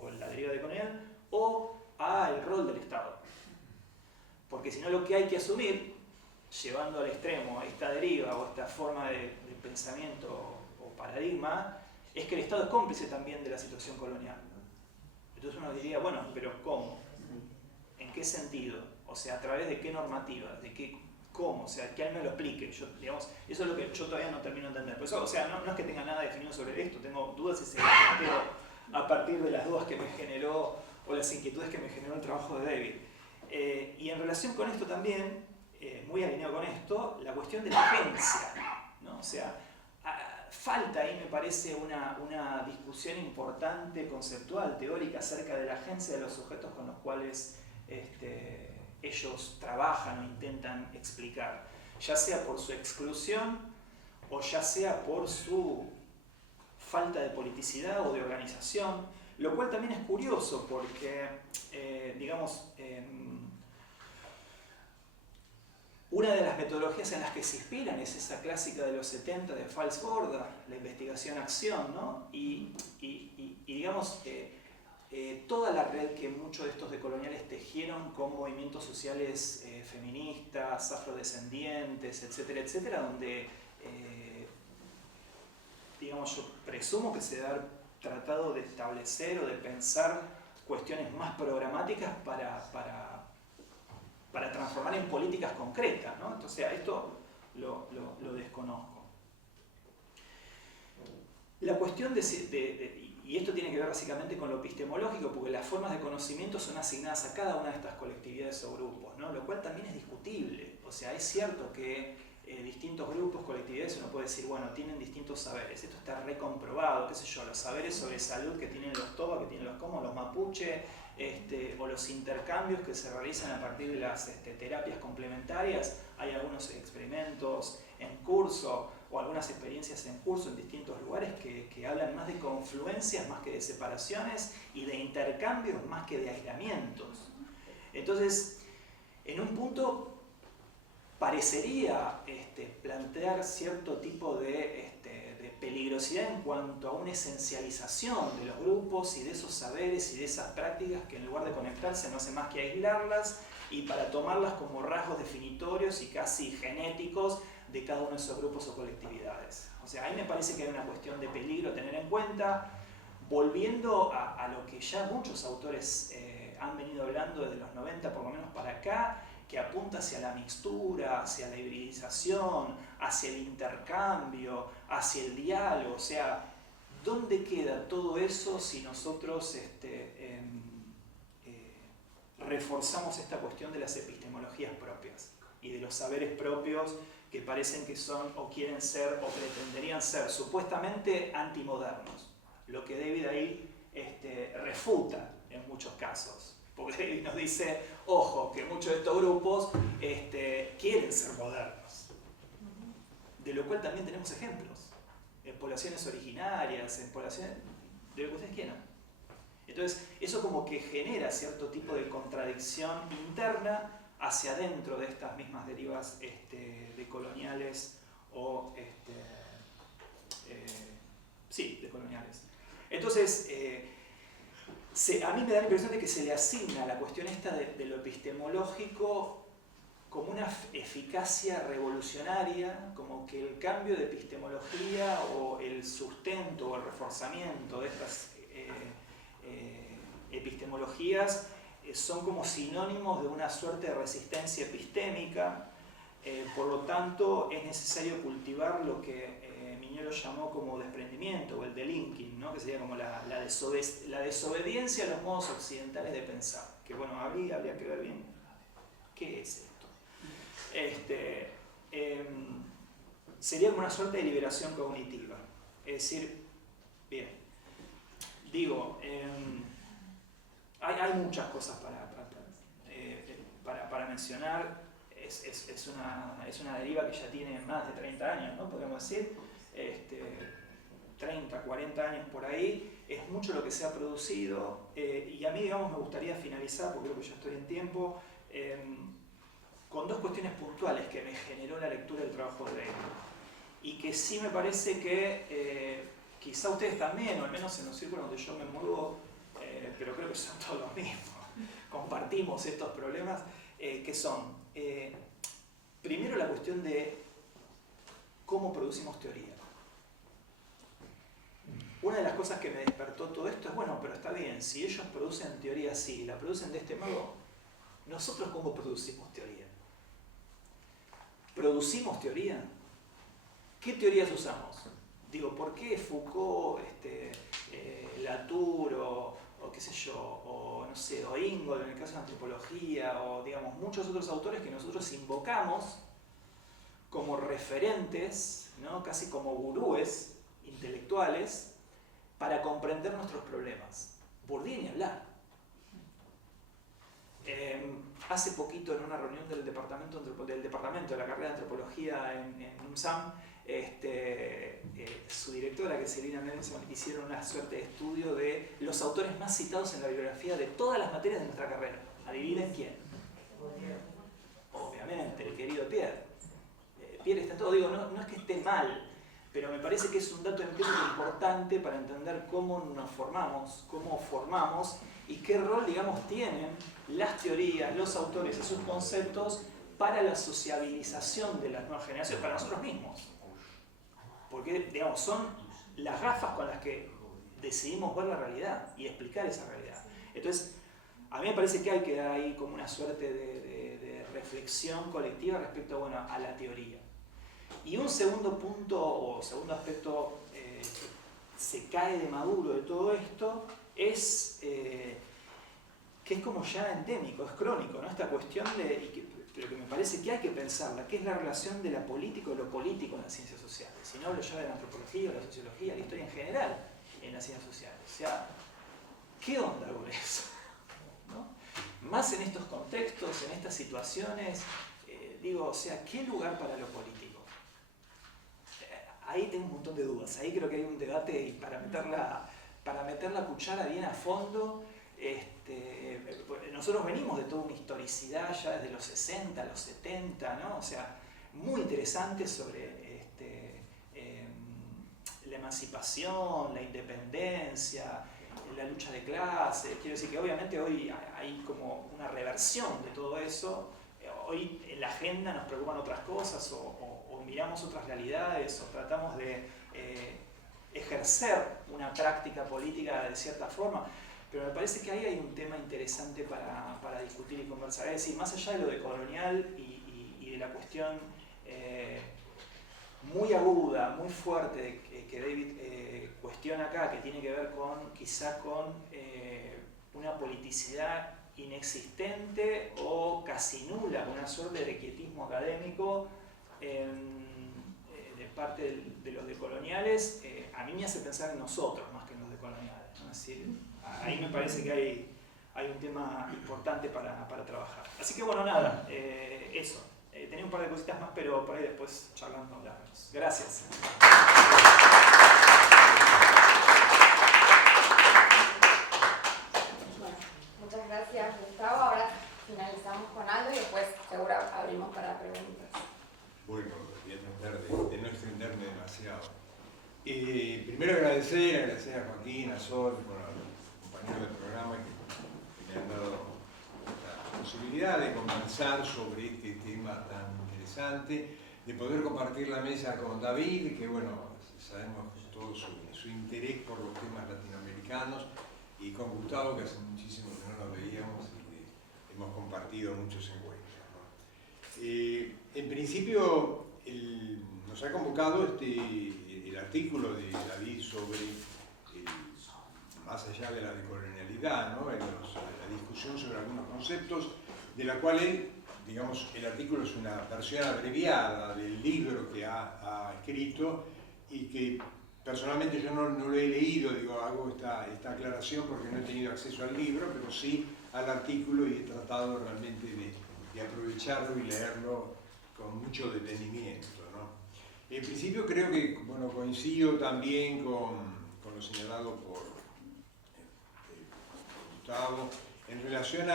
o la deriva de colonial, o al rol del Estado. Porque si no, lo que hay que asumir, llevando al extremo esta deriva o esta forma de pensamiento o paradigma, es que el Estado es cómplice también de la situación colonial. Entonces uno diría, bueno, pero ¿cómo? ¿En qué sentido? O sea, ¿a través de qué normativa? ¿De qué? ¿Cómo? O sea, que alguien me lo explique. Digamos, eso es lo que yo todavía no termino de entender. Por eso, o sea, no es que tenga nada definido sobre esto, tengo dudas y se las planteo a partir de las dudas que me generó o las inquietudes que me generó el trabajo de David. Y en relación con esto también, muy alineado con esto, la cuestión de la agencia, ¿no? O sea, falta ahí, me parece, una discusión importante, conceptual, teórica, acerca de la agencia de los sujetos con los cuales ellos trabajan o intentan explicar, ya sea por su exclusión o ya sea por su falta de politicidad o de organización, lo cual también es curioso porque, digamos, una de las metodologías en las que se inspiran es esa clásica de los 70 de Fals-Gorda, la investigación-acción, ¿no? Y digamos, toda la red que muchos de estos decoloniales tejieron con movimientos sociales feministas, afrodescendientes, etcétera, etcétera, donde, digamos, yo presumo que se ha tratado de establecer o de pensar cuestiones más programáticas para transformar en políticas concretas, ¿no? Entonces, esto lo desconozco. La cuestión y esto tiene que ver básicamente con lo epistemológico, porque las formas de conocimiento son asignadas a cada una de estas colectividades o grupos, ¿no? Lo cual también es discutible. O sea, es cierto que distintos grupos, colectividades saberes, uno puede decir, bueno, tienen distintos saberes, esto está recomprobado, qué sé yo, los saberes sobre salud que tienen los toba, que tienen los como, los mapuche, o los intercambios que se realizan a partir de las terapias complementarias. Hay algunos experimentos en curso o algunas experiencias en curso en distintos lugares que hablan más de confluencias más que de separaciones y de intercambios más que de aislamientos. Entonces, en un punto parecería plantear cierto tipo de peligrosidad en cuanto a una esencialización de los grupos y de esos saberes y de esas prácticas que en lugar de conectarse no hace más que aislarlas y para tomarlas como rasgos definitorios y casi genéticos de cada uno de esos grupos o colectividades. O sea, ahí me parece que hay una cuestión de peligro a tener en cuenta, volviendo a lo que ya muchos autores han venido hablando desde los 90 por lo menos para acá, que apunta hacia la mixtura, hacia la hibridización, hacia el intercambio, hacia el diálogo. O sea, ¿dónde queda todo eso si nosotros reforzamos esta cuestión de las epistemologías propias y de los saberes propios que parecen que son o quieren ser o pretenderían ser supuestamente antimodernos? Lo que David ahí refuta en muchos casos. Porque David nos dice, ojo, que muchos de estos grupos quieren ser modernos. De lo cual también tenemos ejemplos. En poblaciones originarias, en poblaciones de lo que ustedes quieran. Entonces, eso como que genera cierto tipo de contradicción interna hacia adentro de estas mismas derivas decoloniales o decoloniales. Entonces, a mí me da la impresión de que se le asigna la cuestión esta de lo epistemológico como una eficacia revolucionaria, como que el cambio de epistemología o el sustento o el reforzamiento de estas epistemologías son como sinónimos de una suerte de resistencia epistémica. Por lo tanto, es necesario cultivar lo que Miñolo llamó como desprendimiento o el delinking, ¿no? Que sería como la desobediencia a los modos occidentales de pensar. Que bueno, habría que ver bien qué es esto. Sería como una suerte de liberación cognitiva. Es decir, bien, digo, hay muchas cosas para mencionar. Es una deriva que ya tiene más de 30 años, ¿no? Podríamos decir, 30, 40 años por ahí, es mucho lo que se ha producido, y a mí, digamos, me gustaría finalizar, porque creo que ya estoy en tiempo, con dos cuestiones puntuales que me generó la lectura del trabajo de David, y que sí me parece que quizá ustedes también, o al menos en los círculos donde yo me muevo, pero creo que son todos los mismos, compartimos estos problemas, que son, primero la cuestión de cómo producimos teoría. Una de las cosas que me despertó todo esto es, bueno, pero está bien, si ellos producen teoría así, la producen de este modo, ¿nosotros cómo producimos teoría? ¿Producimos teoría? ¿Qué teorías usamos? Digo, ¿por qué Foucault, Latour o qué sé yo, o no sé, o Ingold en el caso de antropología, o digamos muchos otros autores que nosotros invocamos como referentes, ¿no? Casi como gurúes intelectuales para comprender nuestros problemas? Bourdieu ni hablar. Hace poquito en una reunión del departamento de la carrera de antropología en UNSAM, su directora, que es Selina Mendelsohn, hicieron una suerte de estudio de los autores más citados en la bibliografía de todas las materias de nuestra carrera. ¿Adivinen quién? Obviamente, el querido Pierre. Pierre está en todo. Digo, no es que esté mal, pero me parece que es un dato empírico importante para entender cómo nos formamos, cómo formamos y qué rol, digamos, tienen las teorías, los autores y sus conceptos para la sociabilización de las nuevas generaciones, para nosotros mismos. Porque, digamos, son las gafas con las que decidimos ver la realidad y explicar esa realidad. Entonces, a mí me parece que hay que dar ahí como una suerte de reflexión colectiva respecto, bueno, a la teoría. Y un segundo punto o segundo aspecto que se cae de maduro de todo esto es que es como ya endémico, es crónico, ¿no? Esta cuestión de, y que pero que me parece que hay que pensarla, que es la relación de la política y lo político en las ciencias sociales. Si no hablo ya de la antropología, o la sociología, la historia en general en las ciencias sociales. O sea, ¿qué onda con eso? ¿No? Más en estos contextos, en estas situaciones, digo, o sea, ¿qué lugar para lo político? Ahí tengo un montón de dudas, ahí creo que hay un debate y para meter la cuchara bien a fondo. Nosotros venimos de toda una historicidad ya desde los 60, los 70, ¿no? O sea, muy interesante sobre la emancipación, la independencia, la lucha de clases. Quiero decir que obviamente hoy hay como una reversión de todo eso. Hoy en la agenda nos preocupan otras cosas o miramos otras realidades o tratamos de ejercer una práctica política de cierta forma. Pero me parece que ahí hay un tema interesante para discutir y conversar. Es decir, más allá de lo de colonial y de la cuestión muy aguda, muy fuerte que David cuestiona acá, que tiene que ver quizá con una politicidad inexistente o casi nula, una suerte de quietismo académico de parte de los decoloniales, a mí me hace pensar en nosotros más que en los decoloniales, ¿no? Es decir, ahí me parece que hay un tema importante para trabajar. Así que bueno, nada, eso. Tenía un par de cositas más, pero por ahí después charlando hablamos. Gracias. Bueno, muchas gracias, Gustavo. Ahora finalizamos con Aldo y después seguro abrimos para preguntas. Bueno, voy a tratar de no extenderme demasiado. Primero agradecer a Joaquín, a Sol, bueno, a los compañeros del programa que me han dado la posibilidad de conversar sobre este tema tan interesante, de poder compartir la mesa con David, que bueno, sabemos todo su interés por los temas latinoamericanos, y con Gustavo, que hace muchísimo que no nos veíamos y que hemos compartido muchos encuentros, ¿no? En principio, nos ha convocado el artículo de David sobre, más allá de la decolonialidad, ¿no? La discusión sobre algunos conceptos, de la cual digamos, el artículo es una versión abreviada del libro que ha escrito y que personalmente yo no lo he leído, hago esta aclaración porque no he tenido acceso al libro, pero sí al artículo y he tratado realmente de aprovecharlo y leerlo con mucho detenimiento, ¿no? En principio creo que, bueno, coincido también con lo señalado por Gustavo en relación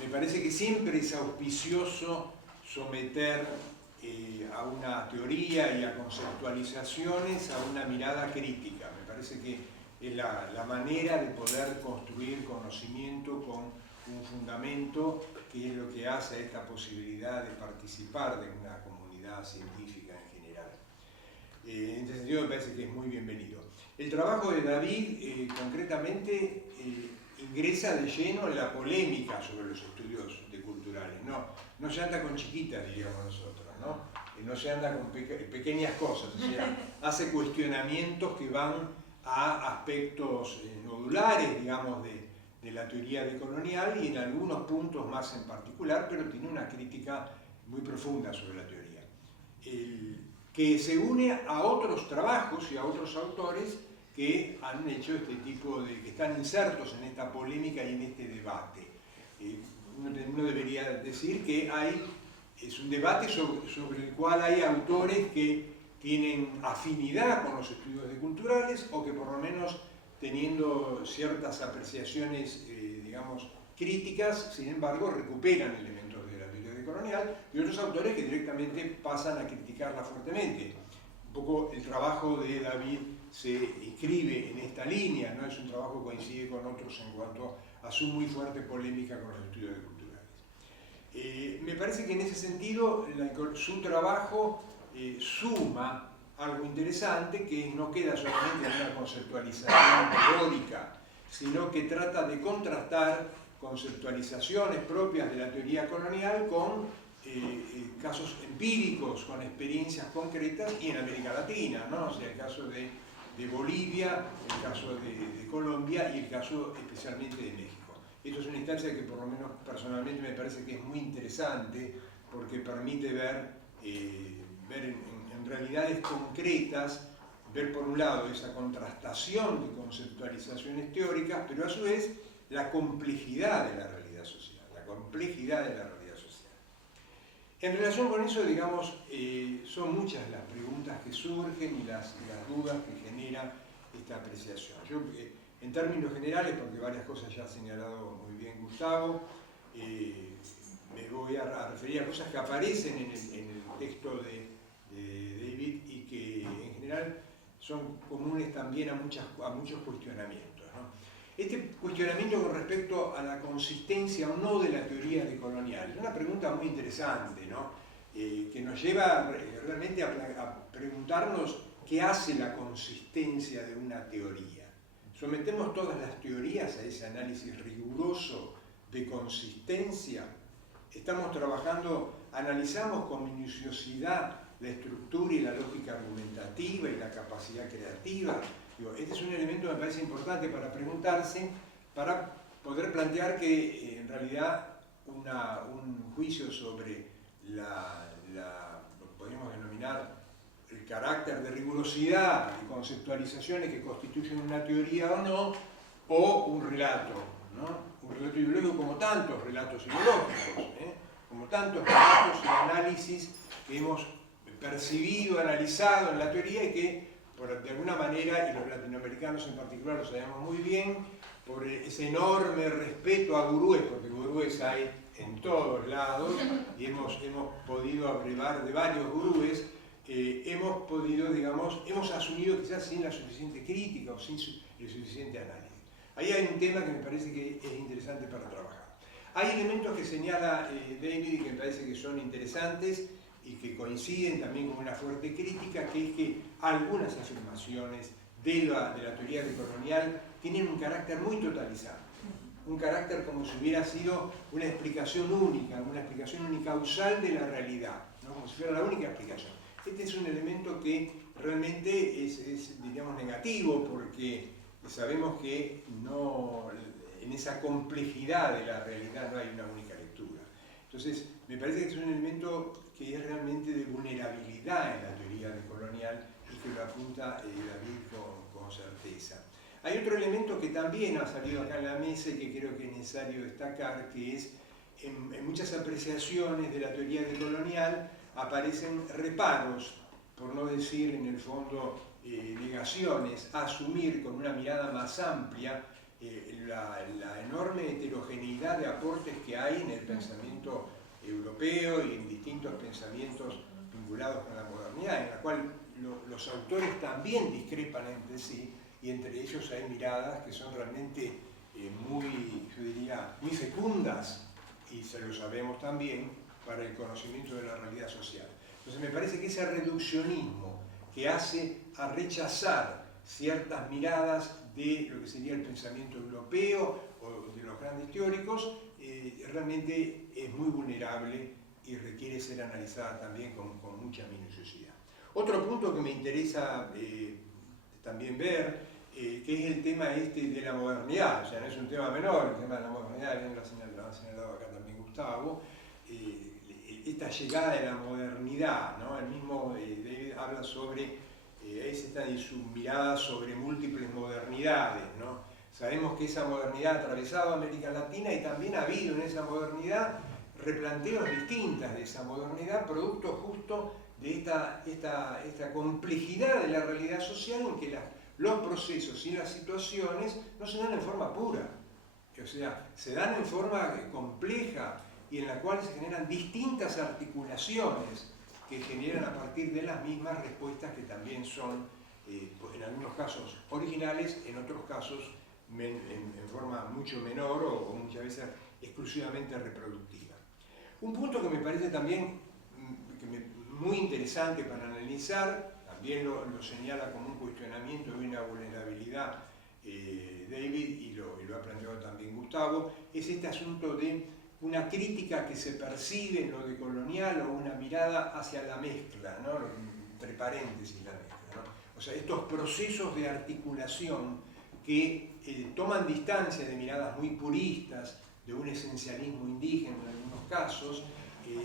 me parece que siempre es auspicioso someter a una teoría y a conceptualizaciones a una mirada crítica. Me parece que es la manera de poder construir conocimiento con un fundamento, que es lo que hace esta posibilidad de participar de una comunidad científica en general. En este sentido me parece que es muy bienvenido. El trabajo de David concretamente ingresa de lleno en la polémica sobre los estudios culturales. No se anda con chiquitas, diríamos nosotros, ¿no? No se anda con pequeñas cosas, o sea, hace cuestionamientos que van a aspectos nodulares, digamos, de la teoría decolonial y en algunos puntos más en particular, pero tiene una crítica muy profunda sobre la teoría, que se une a otros trabajos y a otros autores que han hecho este tipo que están insertos en esta polémica y en este debate. Uno debería decir que es un debate sobre el cual hay autores que tienen afinidad con los estudios culturales o que por lo menos teniendo ciertas apreciaciones, digamos, críticas, sin embargo, recuperan elementos de la teoría decolonial, y otros autores que directamente pasan a criticarla fuertemente. Un poco el trabajo de David se inscribe en esta línea, ¿no? Es un trabajo que coincide con otros en cuanto a su muy fuerte polémica con los estudios culturales. Me parece que en ese sentido su trabajo suma algo interesante, que no queda solamente en una conceptualización teórica, sino que trata de contrastar conceptualizaciones propias de la teoría colonial con casos empíricos, con experiencias concretas, y en América Latina, ¿no? O sea, el caso de Bolivia, el caso de Colombia y el caso especialmente de México. Esto es una instancia que por lo menos personalmente me parece que es muy interesante porque permite ver en realidades concretas, ver por un lado esa contrastación de conceptualizaciones teóricas, pero a su vez la complejidad de la realidad social, En relación con eso, digamos, son muchas las preguntas que surgen y las dudas que genera esta apreciación. Yo, en términos generales, porque varias cosas ya ha señalado muy bien Gustavo, me voy a referir a cosas que aparecen en el texto de David y que en general son comunes también a muchos cuestionamientos, ¿no? Este cuestionamiento con respecto a la consistencia o no de la teoría decolonial es una pregunta muy interesante, ¿no? Que nos lleva realmente a preguntarnos qué hace la consistencia de una teoría. ¿Sometemos todas las teorías a ese análisis riguroso de consistencia? Estamos trabajando, analizamos con minuciosidad la estructura y la lógica argumentativa y la capacidad creativa. Este es un elemento que me parece importante para preguntarse, para poder plantear que en realidad un juicio sobre lo que podríamos denominar el carácter de rigurosidad y conceptualizaciones que constituyen una teoría o no, o un relato, ¿no? Un relato ideológico como tantos relatos ideológicos, como tantos relatos y análisis que hemos percibido, analizado en la teoría y que de alguna manera, y los latinoamericanos en particular lo sabemos muy bien, por ese enorme respeto a gurúes, porque gurúes hay en todos lados, y hemos podido abrevar de varios gurúes, hemos podido, digamos, hemos asumido quizás sin la suficiente crítica o sin el suficiente análisis. Ahí hay un tema que me parece que es interesante para trabajar. Hay elementos que señala David y que me parece que son interesantes y que coinciden también con una fuerte crítica, que es que algunas afirmaciones de la teoría decolonial tienen un carácter muy totalizante, un carácter como si hubiera sido una explicación única unicausal de la realidad, ¿no? Como si fuera la única explicación. Este es un elemento que realmente es diríamos, negativo, porque sabemos que en esa complejidad de la realidad no hay una única lectura. Entonces, me parece que es un elemento que es realmente de vulnerabilidad en la teoría decolonial y que lo apunta David con certeza. Hay otro elemento que también ha salido acá en la mesa y que creo que es necesario destacar, que es en muchas apreciaciones de la teoría decolonial aparecen reparos, por no decir en el fondo negaciones, a asumir con una mirada más amplia la enorme heterogeneidad de aportes que hay en el pensamiento europeo y en distintos pensamientos vinculados con la modernidad, en la cual los autores también discrepan entre sí, y entre ellos hay miradas que son realmente yo diría, muy fecundas, y se lo sabemos también, para el conocimiento de la realidad social. Entonces me parece que ese reduccionismo que hace a rechazar ciertas miradas de lo que sería el pensamiento europeo o de los grandes teóricos, realmente es muy vulnerable y requiere ser analizada también con mucha minuciosidad. Otro punto que me interesa también ver, que es el tema de la modernidad, o sea, no es un tema menor, el tema de la modernidad, bien lo ha señalado acá también Gustavo, esta llegada de la modernidad, ¿no? El mismo David habla sobre su mirada sobre múltiples modernidades, ¿no? Sabemos que esa modernidad ha atravesado América Latina y también ha habido en esa modernidad replanteos distintas de esa modernidad, producto justo de esta complejidad de la realidad social en que los procesos y las situaciones no se dan en forma pura, o sea, se dan en forma compleja y en la cual se generan distintas articulaciones que generan a partir de las mismas respuestas que también son, en algunos casos originales, en otros casos en forma mucho menor o muchas veces exclusivamente reproductiva. Un punto que me parece también muy interesante para analizar, también lo señala como un cuestionamiento de una vulnerabilidad David y lo ha planteado también Gustavo, es este asunto de una crítica que se percibe en lo decolonial o una mirada hacia la mezcla, ¿no? Entre paréntesis la mezcla, ¿no? O sea, estos procesos de articulación que toman distancia de miradas muy puristas, de un esencialismo indígena en algunos casos,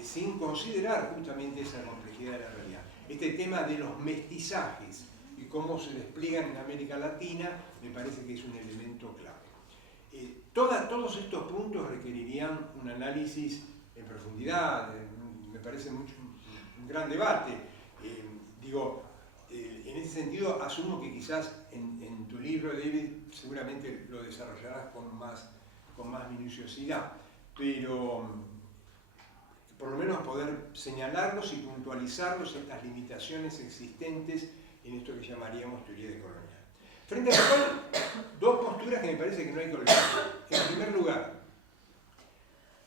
sin considerar justamente esa complejidad de la realidad. Este tema de los mestizajes y cómo se despliegan en América Latina me parece que es un elemento clave. Todos estos puntos requerirían un análisis en profundidad, me parece un gran debate. En ese sentido, asumo que quizás en tu libro, David, seguramente lo desarrollarás con más minuciosidad, pero por lo menos poder señalarlos y puntualizarlos, estas limitaciones existentes en esto que llamaríamos teoría decolonial. Frente a lo cual, dos posturas que me parece que no hay que olvidar. En primer lugar,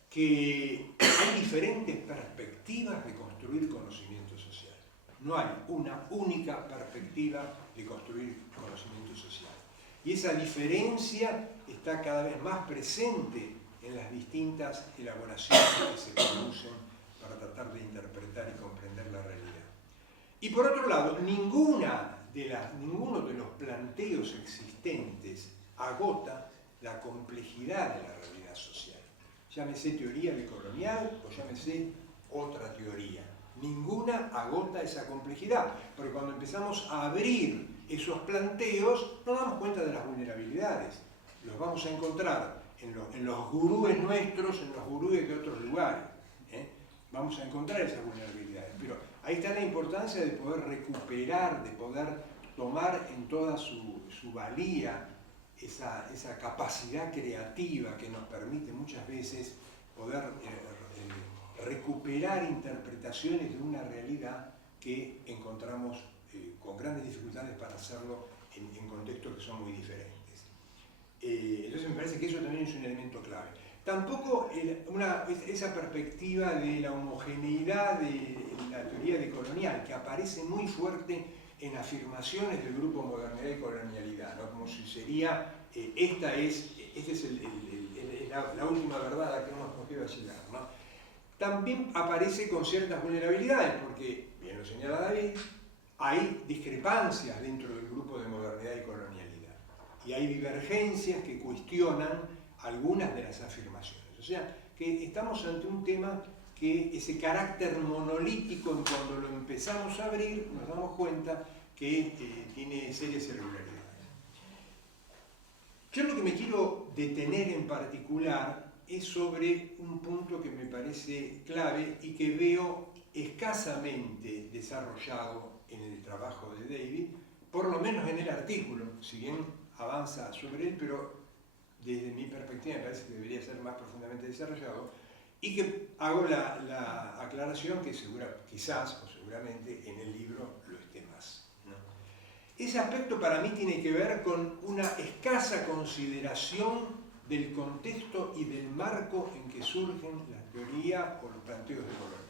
que hay diferentes perspectivas de construir conocimiento social. No hay una única perspectiva de construir conocimiento social. Y esa diferencia está cada vez más presente en las distintas elaboraciones que se producen para tratar de interpretar y comprender la realidad. Y por otro lado, ninguno de los planteos existentes agota la complejidad de la realidad social. Llámese teoría decolonial o llámese otra teoría. Ninguna agota esa complejidad, porque cuando empezamos a abrir esos planteos nos damos cuenta de las vulnerabilidades. Los vamos a encontrar en los gurúes nuestros, en los gurúes de otros lugares. Vamos a encontrar esas vulnerabilidades. Pero ahí está la importancia de poder recuperar, de poder tomar en toda su valía esa capacidad creativa que nos permite muchas veces poder recuperar interpretaciones de una realidad que encontramos con grandes dificultades para hacerlo en contextos que son muy diferentes. Entonces me parece que eso también es un elemento clave. Tampoco esa perspectiva de la homogeneidad de la teoría decolonial, que aparece muy fuerte en afirmaciones del grupo Modernidad y Colonialidad, ¿no? Como si sería, esta es la última verdad a la que hemos podido llegar, ¿no? También aparece con ciertas vulnerabilidades, porque, bien lo señala David, hay discrepancias dentro del grupo de Modernidad y Colonialidad, y hay divergencias que cuestionan algunas de las afirmaciones. O sea, que estamos ante un tema que ese carácter monolítico, cuando lo empezamos a abrir, nos damos cuenta que tiene serias irregularidades. Yo lo que me quiero detener en particular es sobre un punto que me parece clave y que veo escasamente desarrollado en el trabajo de David, por lo menos en el artículo, si bien avanza sobre él, pero desde mi perspectiva me parece que debería ser más profundamente desarrollado, y que hago la aclaración que quizás o seguramente en el libro lo esté más, ¿no? Ese aspecto para mí tiene que ver con una escasa consideración del contexto y del marco en que surgen la teoría o los planteos decoloniales.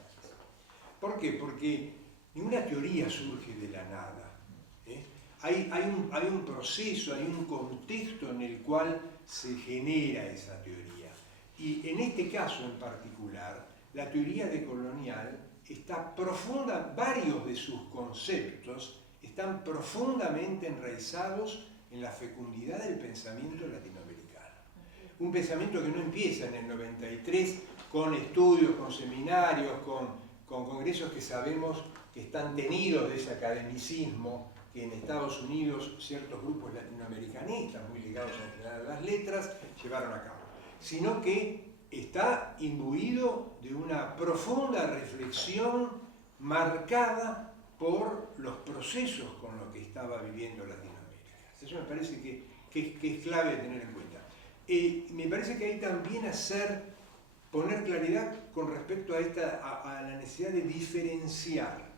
¿Por qué? Porque ninguna teoría surge de la nada. Hay un proceso, hay un contexto en el cual se genera esa teoría. Y en este caso en particular, la teoría decolonial está varios de sus conceptos están profundamente enraizados en la fecundidad del pensamiento latinoamericano. Un pensamiento que no empieza en el 93 con estudios, con seminarios, con congresos que sabemos que están tenidos de ese academicismo que en Estados Unidos ciertos grupos latinoamericanistas, muy ligados en general a las letras, llevaron a cabo, sino que está imbuido de una profunda reflexión marcada por los procesos con los que estaba viviendo Latinoamérica. Eso me parece que es clave tener en cuenta. Me parece que hay también poner claridad con respecto a la necesidad de diferenciar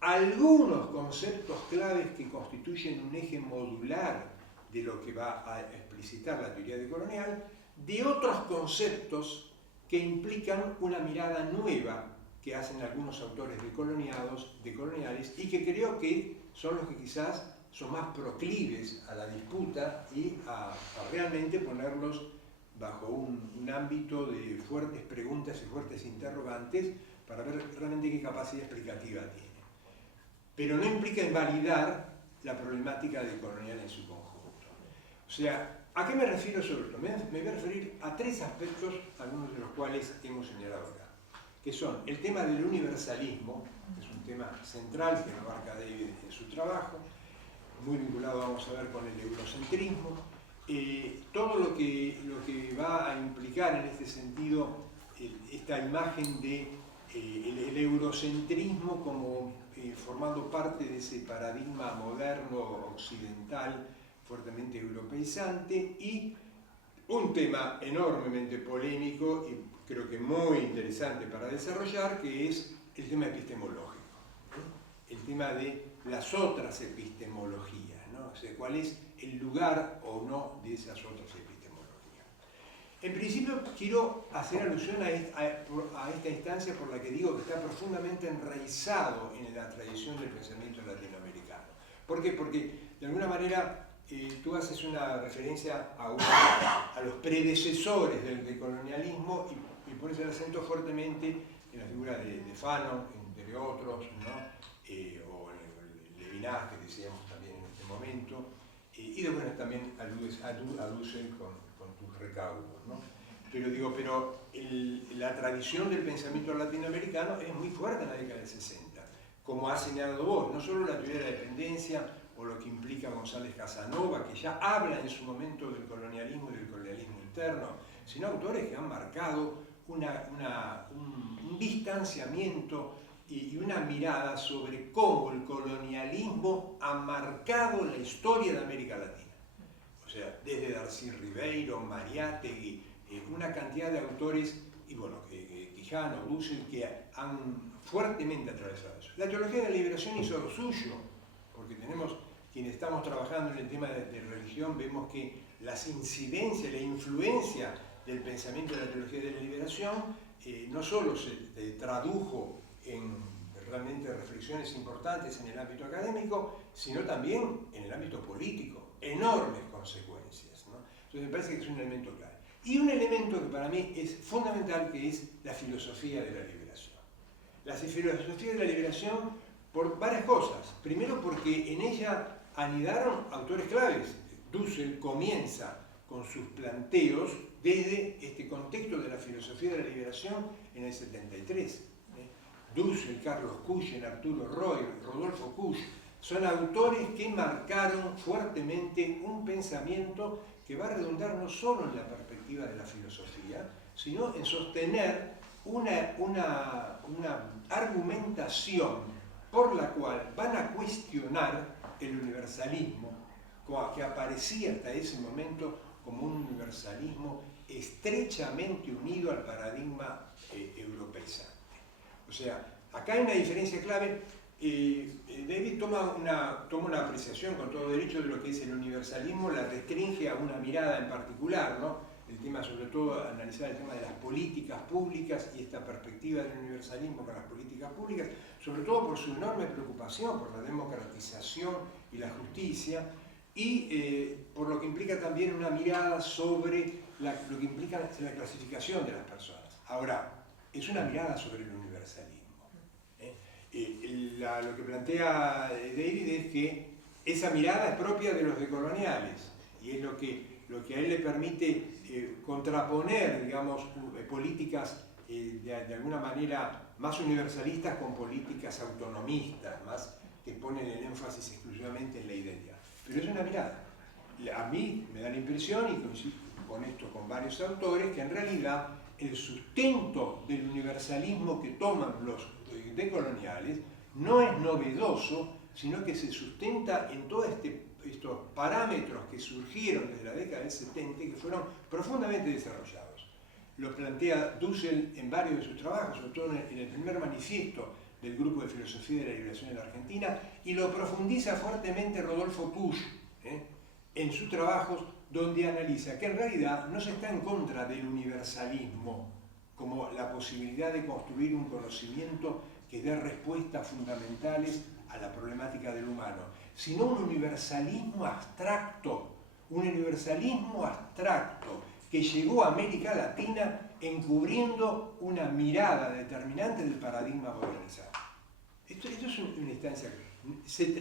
algunos conceptos claves que constituyen un eje modular de lo que va a explicitar la teoría decolonial, de otros conceptos que implican una mirada nueva que hacen algunos autores decoloniales y que creo que son los que quizás son más proclives a la disputa y a realmente ponerlos bajo un ámbito de fuertes preguntas y fuertes interrogantes para ver realmente qué capacidad explicativa tiene. Pero no implica invalidar la problemática decolonial en su conjunto. O sea, ¿a qué me refiero sobre esto? Me voy a referir a tres aspectos, algunos de los cuales hemos señalado acá, que son el tema del universalismo, que es un tema central que abarca David en su trabajo, muy vinculado, vamos a ver, con el eurocentrismo, todo lo que va a implicar en este sentido esta imagen de el eurocentrismo como formando parte de ese paradigma moderno occidental fuertemente europeizante, y un tema enormemente polémico y creo que muy interesante para desarrollar, que es el tema epistemológico, ¿no? El tema de las otras epistemologías, ¿no? O sea, cuál es el lugar o no de esas otras epistemologías. En principio quiero hacer alusión a esta instancia por la que digo que está profundamente enraizado en la tradición del pensamiento latinoamericano. ¿Por qué? Porque de alguna manera tú haces una referencia a los predecesores del decolonialismo y pones el acento fuertemente en la figura de Fanon, entre otros, ¿no? O Levinas, que decíamos también en este momento, y después también aludes con tus recaudos, ¿no? Pero la tradición del pensamiento latinoamericano es muy fuerte en la década del 60, como has señalado vos, no solo la teoría de la dependencia o lo que implica González Casanova, que ya habla en su momento del colonialismo y del colonialismo interno, sino autores que han marcado un distanciamiento y una mirada sobre cómo el colonialismo ha marcado la historia de América Latina. O sea, desde Darcy Ribeiro, Mariátegui, una cantidad de autores, y bueno, Quijano, Dussel, que han fuertemente atravesado eso. La teología de la liberación hizo lo suyo, porque tenemos, quienes estamos trabajando en el tema de religión, vemos que las incidencias, la influencia del pensamiento de la teología de la liberación no solo se tradujo en realmente reflexiones importantes en el ámbito académico, sino también en el ámbito político, enormes consecuencias, ¿no? Entonces me parece que es un elemento clave. Y un elemento que para mí es fundamental, que es la filosofía de la liberación. La filosofía de la liberación por varias cosas. Primero porque en ella anidaron autores claves. Dussel comienza con sus planteos desde este contexto de la filosofía de la liberación en el 73. Dussel, Carlos Cuyen, Arturo Roy, Rodolfo Kusch, son autores que marcaron fuertemente un pensamiento que va a redundar no solo en la perspectiva de la filosofía, sino en sostener una argumentación por la cual van a cuestionar el universalismo, que aparecía hasta ese momento como un universalismo estrechamente unido al paradigma europeizante. O sea, acá hay una diferencia clave. David toma una apreciación con todo derecho de lo que es el universalismo, la restringe a una mirada en particular, ¿no? El tema, sobre todo, analizar el tema de las políticas públicas y esta perspectiva del universalismo con las políticas públicas, sobre todo por su enorme preocupación por la democratización y la justicia, y por lo que implica también una mirada sobre lo que implica la clasificación de las personas. Ahora, es una mirada sobre el universalismo. Lo que plantea David es que esa mirada es propia de los decoloniales y es lo que a él le permite contraponer, digamos, políticas de alguna manera más universalistas con políticas autonomistas, más que ponen el énfasis exclusivamente en la identidad. Pero es una mirada. A mí me da la impresión, y coincido con esto con varios autores, que en realidad el sustento del universalismo que toman los decoloniales no es novedoso, sino que se sustenta en todos estos parámetros que surgieron desde la década del 70 y que fueron profundamente desarrollados. Lo plantea Dussel en varios de sus trabajos, sobre todo en el primer manifiesto del Grupo de Filosofía de la Liberación en la Argentina, y lo profundiza fuertemente Rodolfo Kusch en sus trabajos, donde analiza que en realidad no se está en contra del universalismo como la posibilidad de construir un conocimiento que dé respuestas fundamentales a la problemática del humano, sino un universalismo abstracto que llegó a América Latina encubriendo una mirada determinante del paradigma modernizado. Esto es una instancia.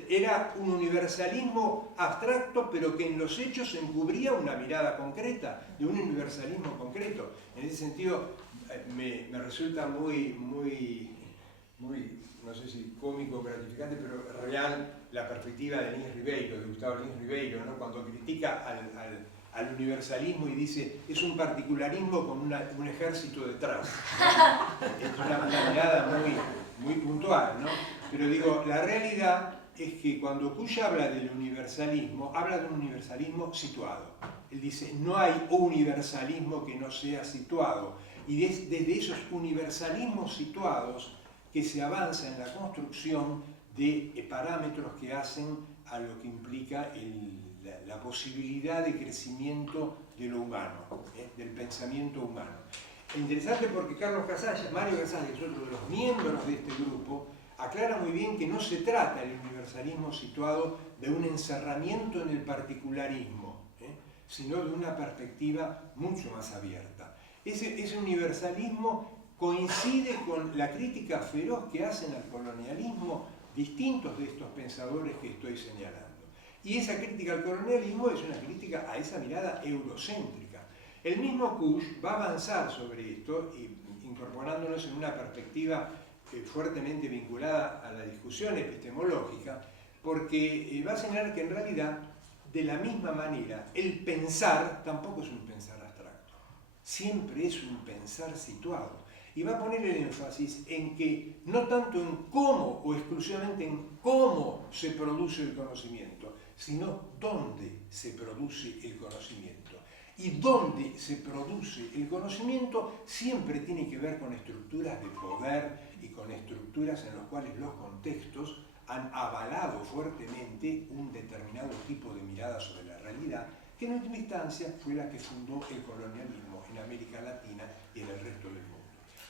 Era un universalismo abstracto, pero que en los hechos encubría una mirada concreta, de un universalismo concreto. En ese sentido, me resulta muy, no sé si cómico o gratificante, pero real la perspectiva de Lins Ribeiro, de Gustavo Lins Ribeiro, ¿no? Cuando critica al universalismo y dice es un particularismo con un ejército detrás. Es una mirada muy puntual, ¿no? Pero digo, la realidad es que cuando Kusch habla del universalismo, habla de un universalismo situado. Él dice, no hay universalismo que no sea situado. Y desde esos universalismos situados que se avanza en la construcción de parámetros que hacen a lo que implica la posibilidad de crecimiento de lo humano, del pensamiento humano. Es interesante porque Mario Casalla, que es otro de los miembros de este grupo, aclara muy bien que no se trata el universalismo situado de un encerramiento en el particularismo, sino de una perspectiva mucho más abierta. Ese universalismo coincide con la crítica feroz que hacen al colonialismo distintos de estos pensadores que estoy señalando. Y esa crítica al colonialismo es una crítica a esa mirada eurocéntrica. El mismo Kusch va a avanzar sobre esto, incorporándonos en una perspectiva fuertemente vinculada a la discusión epistemológica, porque va a señalar que en realidad, de la misma manera, el pensar tampoco es un pensar abstracto, siempre es un pensar situado. Y va a poner el énfasis en que no tanto en cómo o exclusivamente en cómo se produce el conocimiento, sino dónde se produce el conocimiento. Y dónde se produce el conocimiento siempre tiene que ver con estructuras de poder y con estructuras en las cuales los contextos han avalado fuertemente un determinado tipo de mirada sobre la realidad, que en última instancia fue la que fundó el colonialismo en América Latina y en el resto del mundo.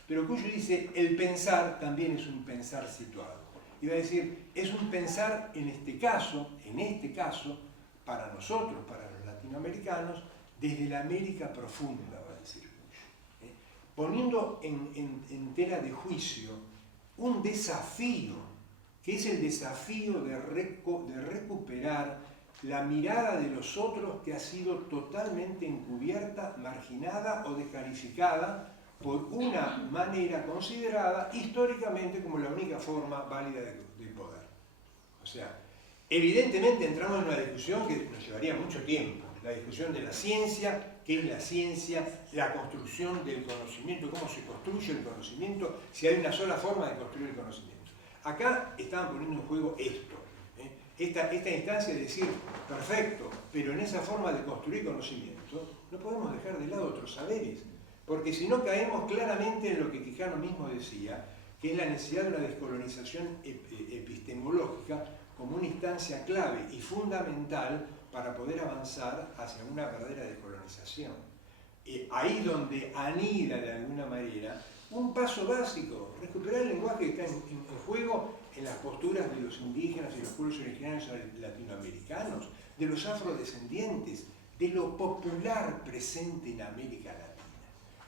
Pero Kusch dice, el pensar también es un pensar situado. Y va a decir, es un pensar en este caso, para nosotros, para los latinoamericanos, desde la América profunda, va a decir Kusch. Poniendo en tela de juicio un desafío, que es el desafío de recuperar la mirada de los otros que ha sido totalmente encubierta, marginada o descalificada por una manera considerada históricamente como la única forma válida de poder. O sea, evidentemente entramos en una discusión que nos llevaría mucho tiempo, la discusión de la ciencia, qué es la ciencia, la construcción del conocimiento, cómo se construye el conocimiento, si hay una sola forma de construir el conocimiento. Acá estaban poniendo en juego esto, esta instancia de decir, perfecto, pero en esa forma de construir conocimiento no podemos dejar de lado otros saberes. Porque si no caemos claramente en lo que Quijano mismo decía, que es la necesidad de una descolonización epistemológica como una instancia clave y fundamental para poder avanzar hacia una verdadera descolonización. Ahí donde anida de alguna manera un paso básico, recuperar el lenguaje que está en juego en las posturas de los indígenas y los pueblos originarios latinoamericanos, de los afrodescendientes, de lo popular presente en América Latina.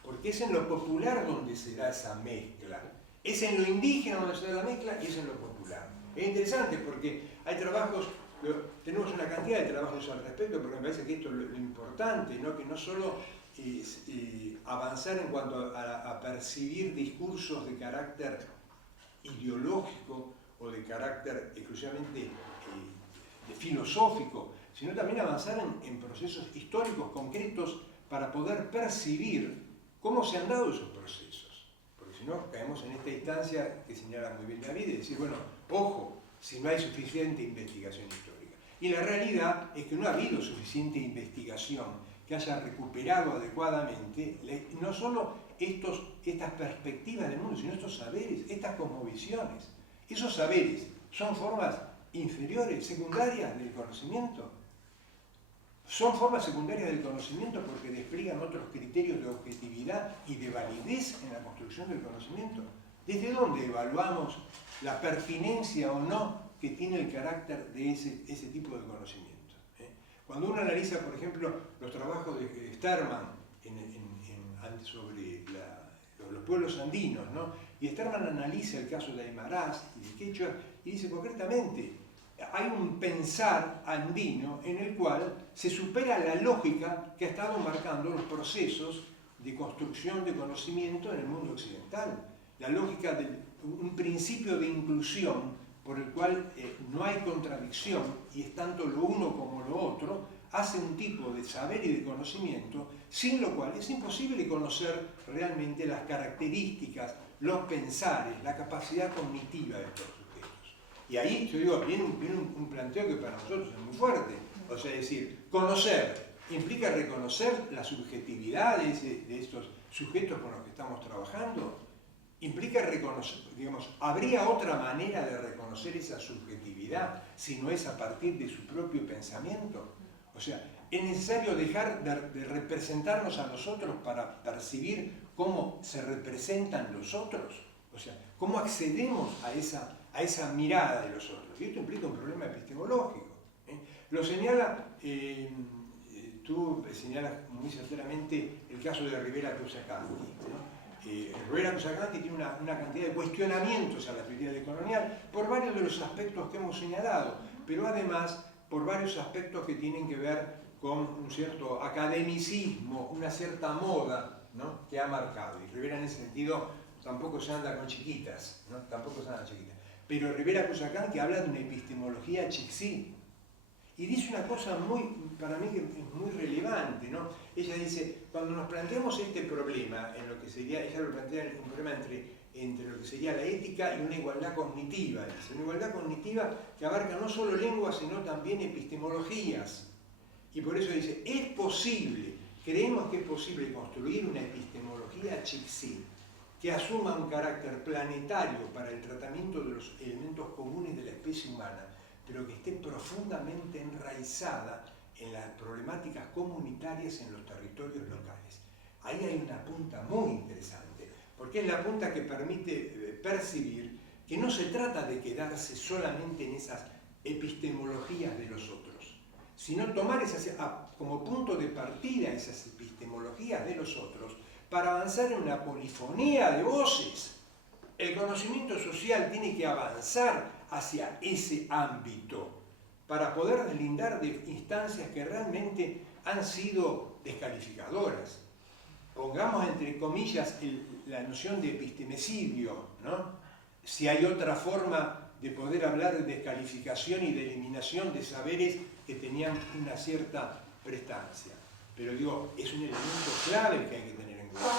Porque es en lo popular donde se da esa mezcla. Es en lo indígena donde se da la mezcla y es en lo popular. Es interesante porque hay trabajos, tenemos una cantidad de trabajos al respecto, porque me parece que esto es lo importante, ¿no? Que no solo es avanzar en cuanto a percibir discursos de carácter ideológico o de carácter exclusivamente filosófico, sino también avanzar en procesos históricos concretos para poder percibir cómo se han dado esos procesos. Porque si no, caemos en esta instancia que señala muy bien David, de decir, bueno, ojo, si no hay suficiente investigación histórica. Y la realidad es que no ha habido suficiente investigación que haya recuperado adecuadamente no solo estas perspectivas del mundo, sino estos saberes, estas cosmovisiones. Esos saberes son formas inferiores, secundarias del conocimiento. Son formas secundarias del conocimiento porque despliegan otros criterios de objetividad y de validez en la construcción del conocimiento. ¿Desde dónde evaluamos la pertinencia o no que tiene el carácter de ese tipo de conocimiento? Cuando uno analiza, por ejemplo, los trabajos de Sterman sobre los pueblos andinos, ¿no? Y Sterman analiza el caso de Aymarás y de Quechua y dice concretamente, hay un pensar andino en el cual se supera la lógica que ha estado marcando los procesos de construcción de conocimiento en el mundo occidental. La lógica de un principio de inclusión por el cual no hay contradicción y es tanto lo uno como lo otro, hace un tipo de saber y de conocimiento sin lo cual es imposible conocer realmente las características, los pensares, la capacidad cognitiva de estos sujetos. Y ahí, yo digo, viene un planteo que para nosotros es muy fuerte. O sea, es decir, conocer implica reconocer la subjetividad de estos sujetos con los que estamos trabajando. Implica reconocer, digamos, ¿habría otra manera de reconocer esa subjetividad si no es a partir de su propio pensamiento? O sea, es necesario dejar de representarnos a nosotros para percibir cómo se representan los otros. O sea, cómo accedemos a esa mirada de los otros. Y esto implica un problema epistemológico. Lo señala, tú señalas muy certeramente el caso de Rivera Cusacanti, ¿no? Rivera Cusacanti tiene una cantidad de cuestionamientos a la teoría decolonial por varios de los aspectos que hemos señalado, pero además por varios aspectos que tienen que ver con un cierto academicismo, una cierta moda, ¿no?, que ha marcado. Y Rivera en ese sentido tampoco se anda con chiquitas, ¿no? Tampoco se anda con chiquitas. Pero Rivera Cusacanti habla de una epistemología chixí. Y dice una cosa para mí que es muy relevante, ¿no? Ella dice, cuando nos planteamos este problema, en lo que sería, ella lo plantea un problema entre lo que sería la ética y una igualdad cognitiva. Dice, una igualdad cognitiva que abarca no solo lenguas, sino también epistemologías. Y por eso dice, es posible, creemos que es posible construir una epistemología chixí que asuma un carácter planetario para el tratamiento de los elementos comunes de la especie humana, pero que esté profundamente enraizada en las problemáticas comunitarias en los territorios locales. Ahí hay una punta muy interesante, porque es la punta que permite percibir que no se trata de quedarse solamente en esas epistemologías de los otros, sino tomar como punto de partida esas epistemologías de los otros para avanzar en una polifonía de voces. El conocimiento social tiene que avanzar hacia ese ámbito para poder deslindar de instancias que realmente han sido descalificadoras. Pongamos entre comillas la noción de epistemicidio, ¿no? Si hay otra forma de poder hablar de descalificación y de eliminación de saberes que tenían una cierta prestancia. Pero digo, es un elemento clave que hay que tener en cuenta.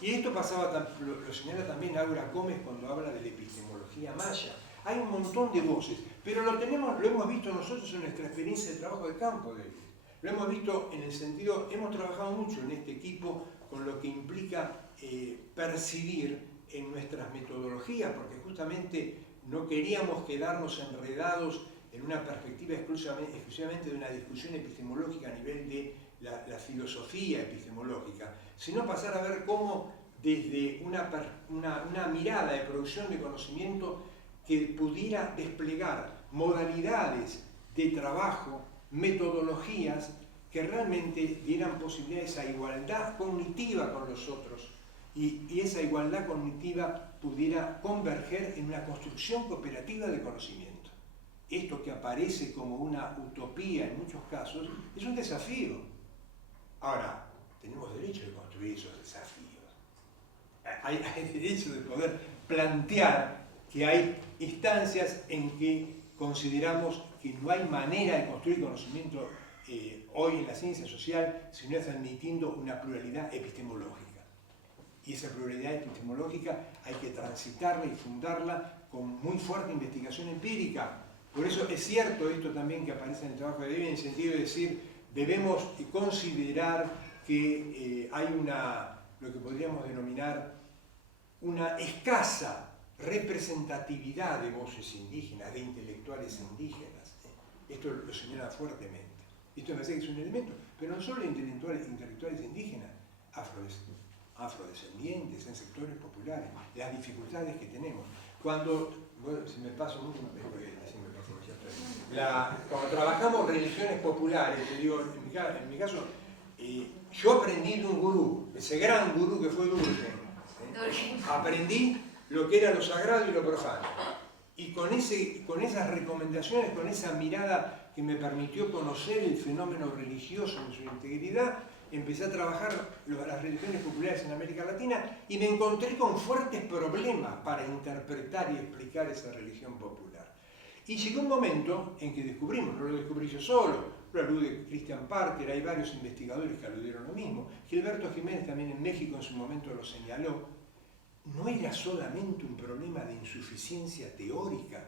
Y esto pasaba, lo señala también Aura Gómez cuando habla de la epistemología maya. Hay un montón de voces, pero lo hemos visto nosotros en nuestra experiencia de trabajo de campo, David. Lo hemos visto en el sentido, hemos trabajado mucho en este equipo con lo que implica percibir en nuestras metodologías, porque justamente no queríamos quedarnos enredados en una perspectiva exclusivamente de una discusión epistemológica a nivel de la filosofía epistemológica, sino pasar a ver cómo desde una mirada de producción de conocimiento que pudiera desplegar modalidades de trabajo, metodologías que realmente dieran posibilidades a igualdad cognitiva con los otros y esa igualdad cognitiva pudiera converger en una construcción cooperativa de conocimiento. Esto que aparece como una utopía en muchos casos es un desafío. Ahora, tenemos derecho de construir esos desafíos. Hay derecho de poder plantear que hay instancias en que consideramos que no hay manera de construir conocimiento hoy en la ciencia social si no es admitiendo una pluralidad epistemológica. Y esa pluralidad epistemológica hay que transitarla y fundarla con muy fuerte investigación empírica. Por eso es cierto esto también que aparece en el trabajo de David, en el sentido de decir, debemos considerar que hay lo que podríamos denominar una escasa representatividad de voces indígenas, de intelectuales indígenas. Esto lo señala fuertemente. Esto me parece que es un elemento, pero no solo intelectuales indígenas, afrodescendientes, en sectores populares, las dificultades que tenemos. Cuando, bueno, si me paso mucho, cuando trabajamos religiones populares, te digo, en mi caso, yo aprendí de un gurú, ese gran gurú que fue Durkheim. Aprendí lo que era lo sagrado y lo profano. Y con esas recomendaciones, con esa mirada que me permitió conocer el fenómeno religioso en su integridad, empecé a trabajar las religiones populares en América Latina y me encontré con fuertes problemas para interpretar y explicar esa religión popular. Y llegó un momento en que descubrimos, no lo descubrí yo solo, lo alude Christian Parker, hay varios investigadores que aludieron lo mismo, Gilberto Jiménez también en México en su momento lo señaló, no era solamente un problema de insuficiencia teórica,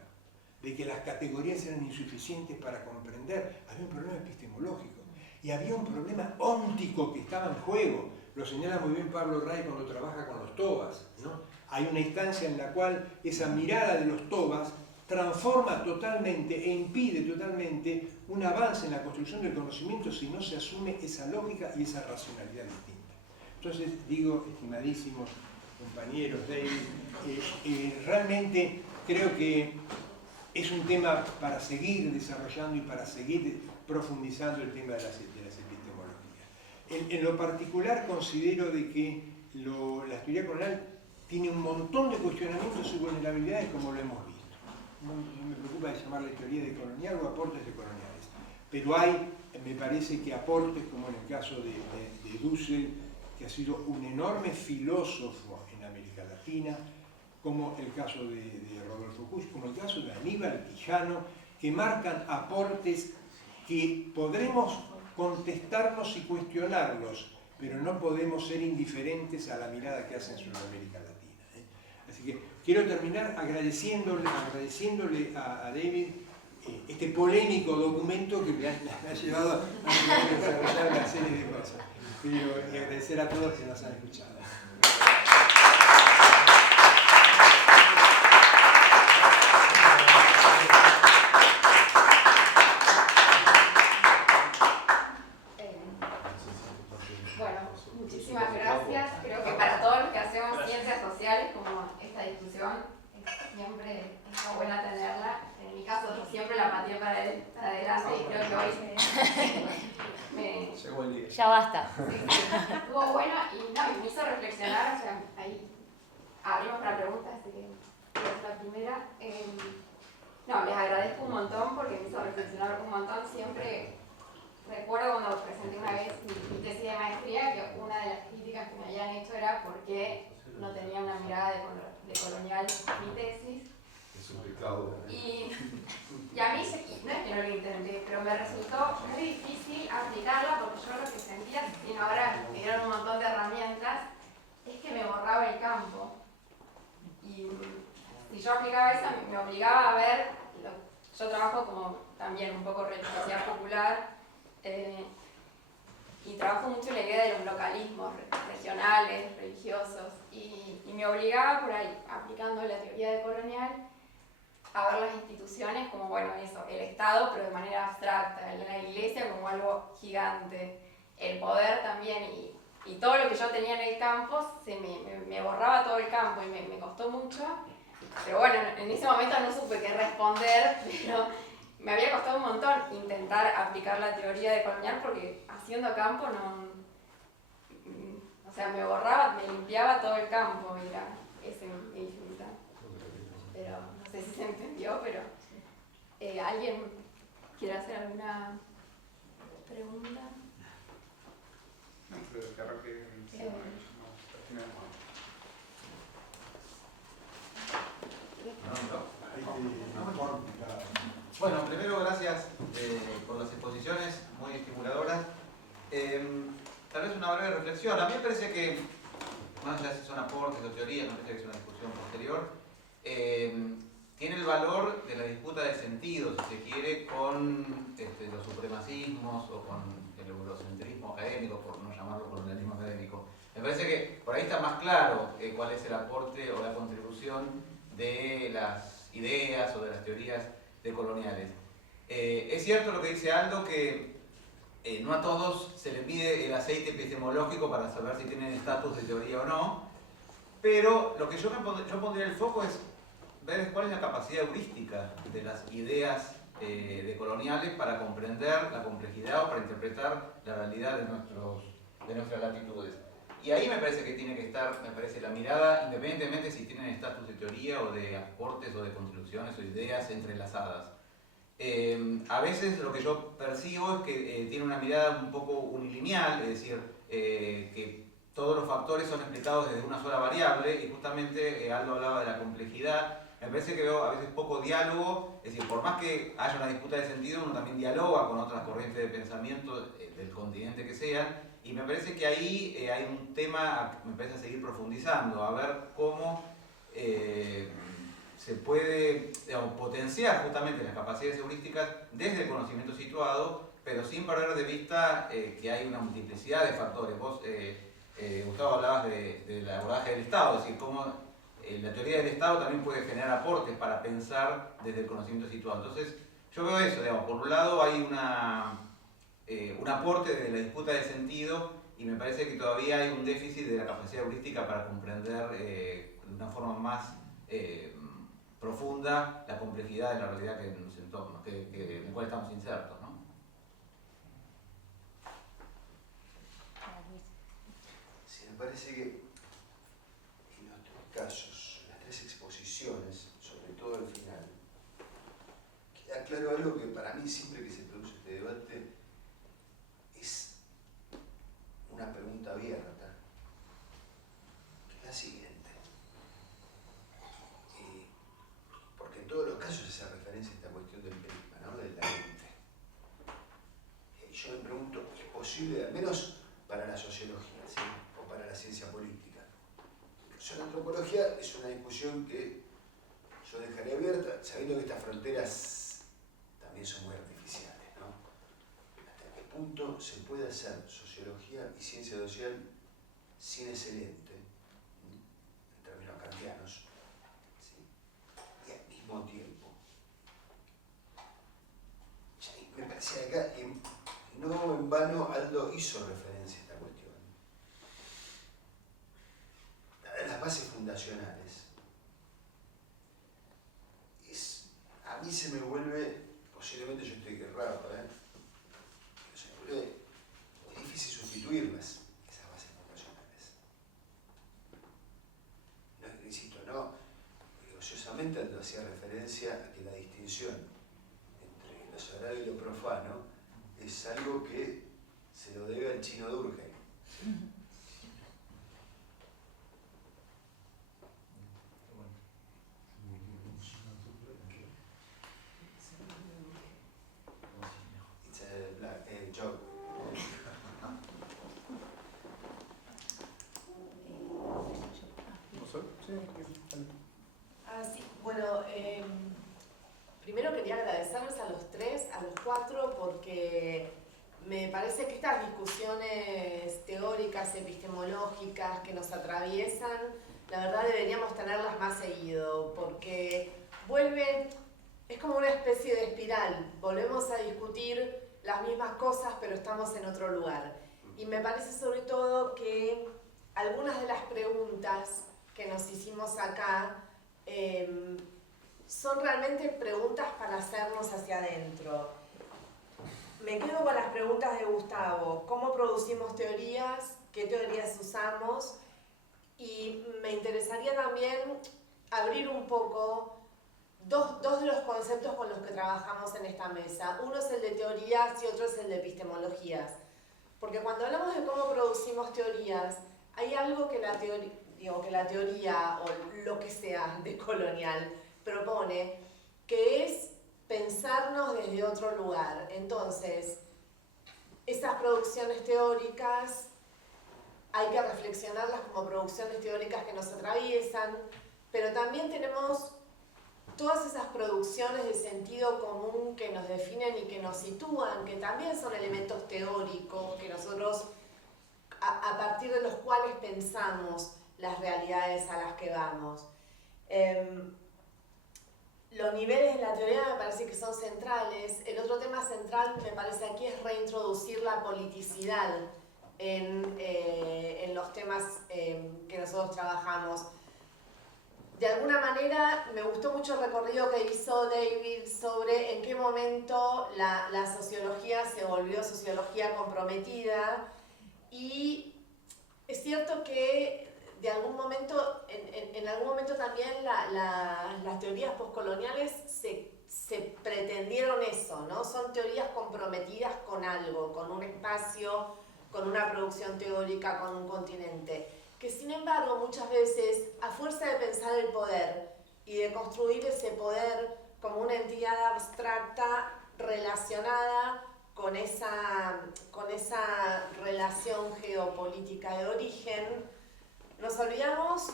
de que las categorías eran insuficientes para comprender, había un problema epistemológico y había un problema óntico que estaba en juego. Lo señala muy bien Pablo Ray cuando trabaja con los tobas, ¿no? Hay una instancia en la cual esa mirada de los tobas transforma totalmente e impide totalmente un avance en la construcción del conocimiento si no se asume esa lógica y esa racionalidad distinta. Entonces digo, estimadísimos compañeros, David, realmente creo que es un tema para seguir desarrollando y para seguir profundizando el tema de las epistemologías. En lo particular considero de que la teoría colonial tiene un montón de cuestionamientos y vulnerabilidades como lo hemos visto. No me preocupa de llamarle teoría decolonial o aportes decoloniales, pero hay, me parece que aportes como en el caso de Dussel, que ha sido un enorme filósofo en América Latina, como el caso de Rodolfo Kusch, como el caso de Aníbal Quijano, que marcan aportes que podremos contestarnos y cuestionarlos, pero no podemos ser indiferentes a la mirada que hacen sobre América Latina. Así que quiero terminar agradeciéndole a David este polémico documento que me ha llevado a desarrollar una serie de cosas. Quiero agradecer a todos que nos han escuchado. Bueno, muchísimas gracias. Creo que para todos los que hacemos ciencias sociales, como esta discusión, siempre es buena tenerla. En mi caso, yo siempre la pateé para adelante y creo que hoy Llegó el día. Ya basta. estuvo bueno y me hizo reflexionar. O sea, ahí abrimos para preguntas, así que la primera. Les agradezco un montón porque me hizo reflexionar un montón. Siempre recuerdo cuando presenté una vez mi tesis de maestría que una de las críticas que me habían hecho era por qué no tenía una mirada decolonial mi tesis. Es un pecado. Y a mí, no es que no lo intenté, pero me resultó muy difícil aplicarla porque yo lo que sentía, y ahora me dieron un montón de herramientas, es que me borraba el campo. Y si yo aplicaba eso, me obligaba a ver, yo trabajo como también un poco religiosidad popular, y trabajo mucho la idea de los localismos regionales, religiosos, y me obligaba por ahí, aplicando la teoría decolonial, a ver las instituciones como, bueno, eso, el Estado, pero de manera abstracta, la Iglesia como algo gigante, el poder también, y todo lo que yo tenía en el campo, me borraba todo el campo y me costó mucho, pero bueno, en ese momento no supe qué responder, pero me había costado un montón intentar aplicar la teoría decolonial porque haciendo campo me borraba, me limpiaba todo el campo, era ese mi dificultad. Pero no sé si se entendió, pero ¿alguien quiere hacer alguna pregunta? No, pero que arranque Bueno, primero gracias por las exposiciones muy estimuladoras. Tal vez una breve reflexión. A mí me parece que, más allá si son aportes o teorías, me parece que es una discusión posterior, tiene el valor de la disputa de sentido, si se quiere, con los supremacismos o con el eurocentrismo académico, por no llamarlo colonialismo académico. Me parece que por ahí está más claro cuál es el aporte o la contribución de las ideas o de las teorías decoloniales. Es cierto lo que dice Aldo, que no a todos se le pide el aceite epistemológico para saber si tienen estatus de teoría o no, pero lo que yo pondría el foco es ver cuál es la capacidad heurística de las ideas decoloniales para comprender la complejidad o para interpretar la realidad de nuestras latitudes. Y ahí me parece que tiene que estar, la mirada, independientemente si tienen estatus de teoría o de aportes o de construcciones o ideas entrelazadas. a veces lo que yo percibo es que tiene una mirada un poco unilineal, es decir, que todos los factores son explicados desde una sola variable, y justamente Aldo hablaba de la complejidad. Me parece que veo a veces poco diálogo, es decir, por más que haya una disputa de sentido, uno también dialoga con otras corrientes de pensamiento del continente que sean, y me parece que ahí hay un tema, me parece, a seguir profundizando, a ver cómo se puede, digamos, potenciar justamente las capacidades heurísticas desde el conocimiento situado, pero sin perder de vista que hay una multiplicidad de factores. Vos, Gustavo, hablabas del abordaje del Estado, es decir, cómo la teoría del Estado también puede generar aportes para pensar desde el conocimiento situado. Entonces, yo veo eso, digamos, por un lado hay un aporte de la disputa de sentido, y me parece que todavía hay un déficit de la capacidad heurística para comprender de una forma más profunda la complejidad de la realidad que nos entorna, en la cual estamos insertos, ¿no? Sí, me parece que en los tres casos, en las tres exposiciones, sobre todo al final, queda claro algo que para mí siempre que se produce este debate es una pregunta abierta, que es la siguiente. Porque en todos los casos se hace referencia a esta cuestión del prisma, ¿no? Del lente. Y yo me pregunto, ¿es posible, al menos para la sociología, ¿sí? O para la ciencia política? Incluso la antropología es una discusión que yo dejaría abierta, sabiendo que estas fronteras también son muy artificiales, ¿no? ¿Hasta qué punto se puede hacer sociología y ciencia social sin ese lente, en términos kantianos, ¿sí? Y al mismo tiempo? Me parece que acá, no en vano, Aldo hizo referencia a esta cuestión. Las bases fundacionales. A mí se me vuelve, posiblemente yo estoy errado, pero se me vuelve muy difícil sustituirlas, esas bases fundacionales. No, insisto, no, ociosamente Aldo hacía referencia a que la distinción entre lo sagrado y lo profano es algo que se lo debe al chino Durkheim. It's a black joke. Sí, bueno, primero quería agradecerles a los tres, a los cuatro, porque me parece que estas discusiones teóricas, epistemológicas que nos atraviesan, la verdad deberíamos tenerlas más seguido, porque vuelven, es como una especie de espiral, volvemos a discutir las mismas cosas pero estamos en otro lugar. Y me parece sobre todo que algunas de las preguntas que nos hicimos acá son realmente preguntas para hacernos hacia adentro. Me quedo con las preguntas de Gustavo. ¿Cómo producimos teorías? ¿Qué teorías usamos? Y me interesaría también abrir un poco dos de los conceptos con los que trabajamos en esta mesa. Uno es el de teorías y otro es el de epistemologías. Porque cuando hablamos de cómo producimos teorías, hay algo que la teoría o lo que sea de colonial propone, que es pensarnos desde otro lugar. Entonces, esas producciones teóricas hay que reflexionarlas como producciones teóricas que nos atraviesan, pero también tenemos todas esas producciones de sentido común que nos definen y que nos sitúan, que también son elementos teóricos que nosotros, a partir de los cuales pensamos las realidades a las que vamos. Los niveles de la teoría me parece que son centrales. El otro tema central me parece aquí es reintroducir la politicidad en los temas que nosotros trabajamos. De alguna manera me gustó mucho el recorrido que hizo David sobre en qué momento la sociología se volvió sociología comprometida, y es cierto que de algún momento, en algún momento también las teorías postcoloniales se se pretendieron eso, ¿no? Son teorías comprometidas con algo, con un espacio, con una producción teórica, con un continente, que sin embargo muchas veces, a fuerza de pensar el poder y de construir ese poder como una entidad abstracta relacionada con esa relación geopolítica de origen, nos olvidamos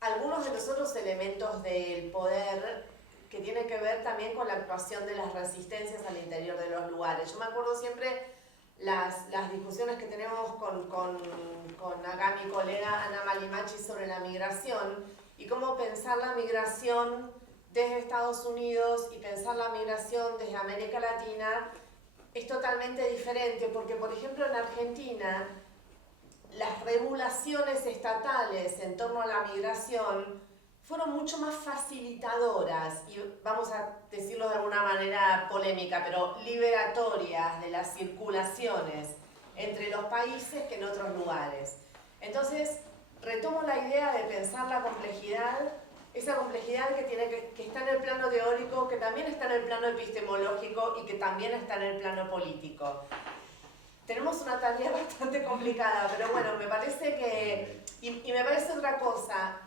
algunos de los otros elementos del poder que tienen que ver también con la actuación de las resistencias al interior de los lugares. Yo me acuerdo siempre las discusiones que tenemos con acá mi colega Ana Malimachi sobre la migración y cómo pensar la migración desde Estados Unidos y pensar la migración desde América Latina es totalmente diferente, porque por ejemplo en Argentina las regulaciones estatales en torno a la migración fueron mucho más facilitadoras y, vamos a decirlo de alguna manera polémica, pero liberatorias de las circulaciones entre los países que en otros lugares. Entonces, retomo la idea de pensar la complejidad, esa complejidad que está en el plano teórico, que también está en el plano epistemológico y que también está en el plano político. Tenemos una tarea bastante complicada, pero bueno, me parece que... Y me parece otra cosa.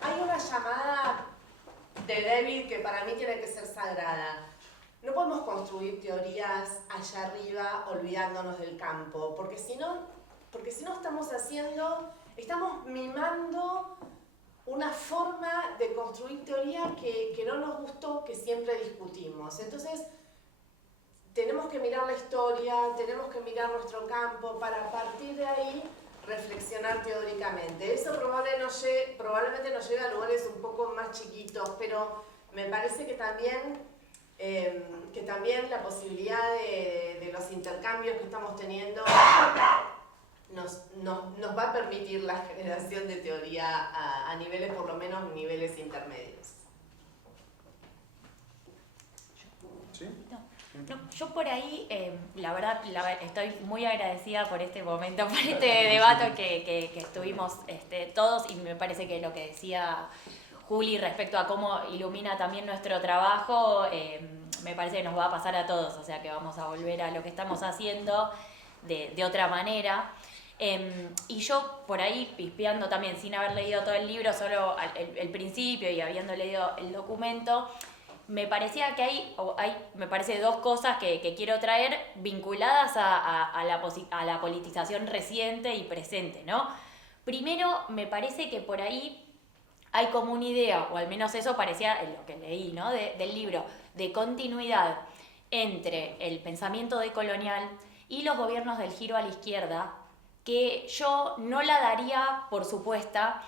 Hay una llamada de David que para mí tiene que ser sagrada. No podemos construir teorías allá arriba olvidándonos del campo, porque si no estamos mimando una forma de construir teoría que no nos gustó, que siempre discutimos. Entonces, tenemos que mirar la historia, tenemos que mirar nuestro campo para a partir de ahí reflexionar teóricamente. Eso probablemente nos lleve a lugares un poco más chiquitos, pero me parece que también la posibilidad de los intercambios que estamos teniendo nos va a permitir la generación de teoría a niveles, por lo menos niveles intermedios. ¿Sí? No, yo por ahí, la verdad, estoy muy agradecida por este momento, por este debate que estuvimos todos, y me parece que lo que decía Juli respecto a cómo ilumina también nuestro trabajo, me parece que nos va a pasar a todos, o sea que vamos a volver a lo que estamos haciendo de otra manera. Y yo por ahí, pispeando también, sin haber leído todo el libro, solo el principio y habiendo leído el documento, me parecía que hay me parece dos cosas que quiero traer vinculadas a la politización reciente y presente, ¿no? Primero, me parece que por ahí hay como una idea, o al menos eso parecía en lo que leí, ¿no? del libro, de continuidad entre el pensamiento decolonial y los gobiernos del giro a la izquierda, que yo no la daría por supuesta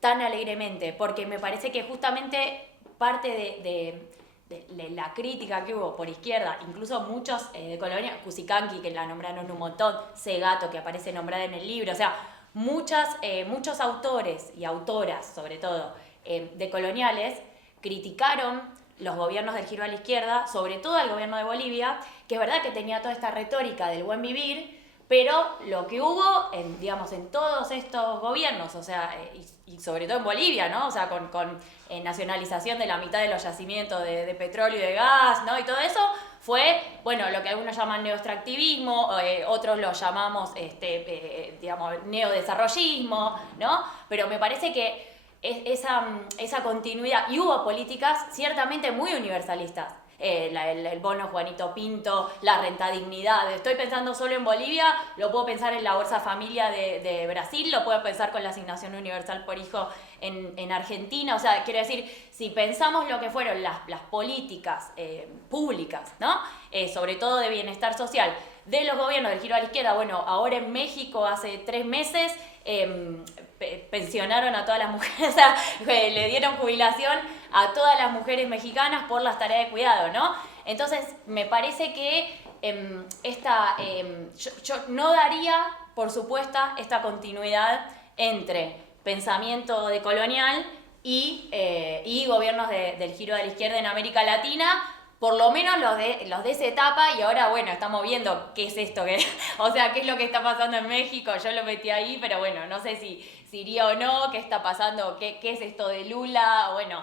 tan alegremente, porque me parece que justamente parte de la crítica que hubo por izquierda, incluso muchos de Colonia, Cusicanqui, que la nombraron un montón, Segato, que aparece nombrada en el libro, o sea, muchos autores y autoras, sobre todo, decoloniales, criticaron los gobiernos del giro a la izquierda, sobre todo el gobierno de Bolivia, que es verdad que tenía toda esta retórica del buen vivir, pero lo que hubo en todos estos gobiernos, o sea, y sobre todo en Bolivia, ¿no? O sea, con nacionalización de la mitad de los yacimientos de petróleo y de gas, ¿no? Y todo eso fue, bueno, lo que algunos llaman neoextractivismo, otros lo llamamos, neodesarrollismo, ¿no? Pero me parece que esa continuidad, y hubo políticas ciertamente muy universalistas. El bono Juanito Pinto, la renta dignidad. Estoy pensando solo en Bolivia, lo puedo pensar en la Bolsa Familia de Brasil, lo puedo pensar con la asignación universal por hijo en Argentina. O sea, quiero decir, si pensamos lo que fueron las políticas públicas, ¿no? Sobre todo de bienestar social, de los gobiernos del giro a la izquierda, bueno, ahora en México hace 3 meses pensionaron a todas las mujeres, o sea, le dieron jubilación a todas las mujeres mexicanas por las tareas de cuidado, ¿no? Entonces, me parece que yo no daría, por supuesto, esta continuidad entre pensamiento decolonial y gobiernos del giro de la izquierda en América Latina, por lo menos los de esa etapa, y ahora, bueno, estamos viendo qué es esto, o sea, qué es lo que está pasando en México. Yo lo metí ahí, pero bueno, no sé si iría o no, qué está pasando, qué es esto de Lula, bueno,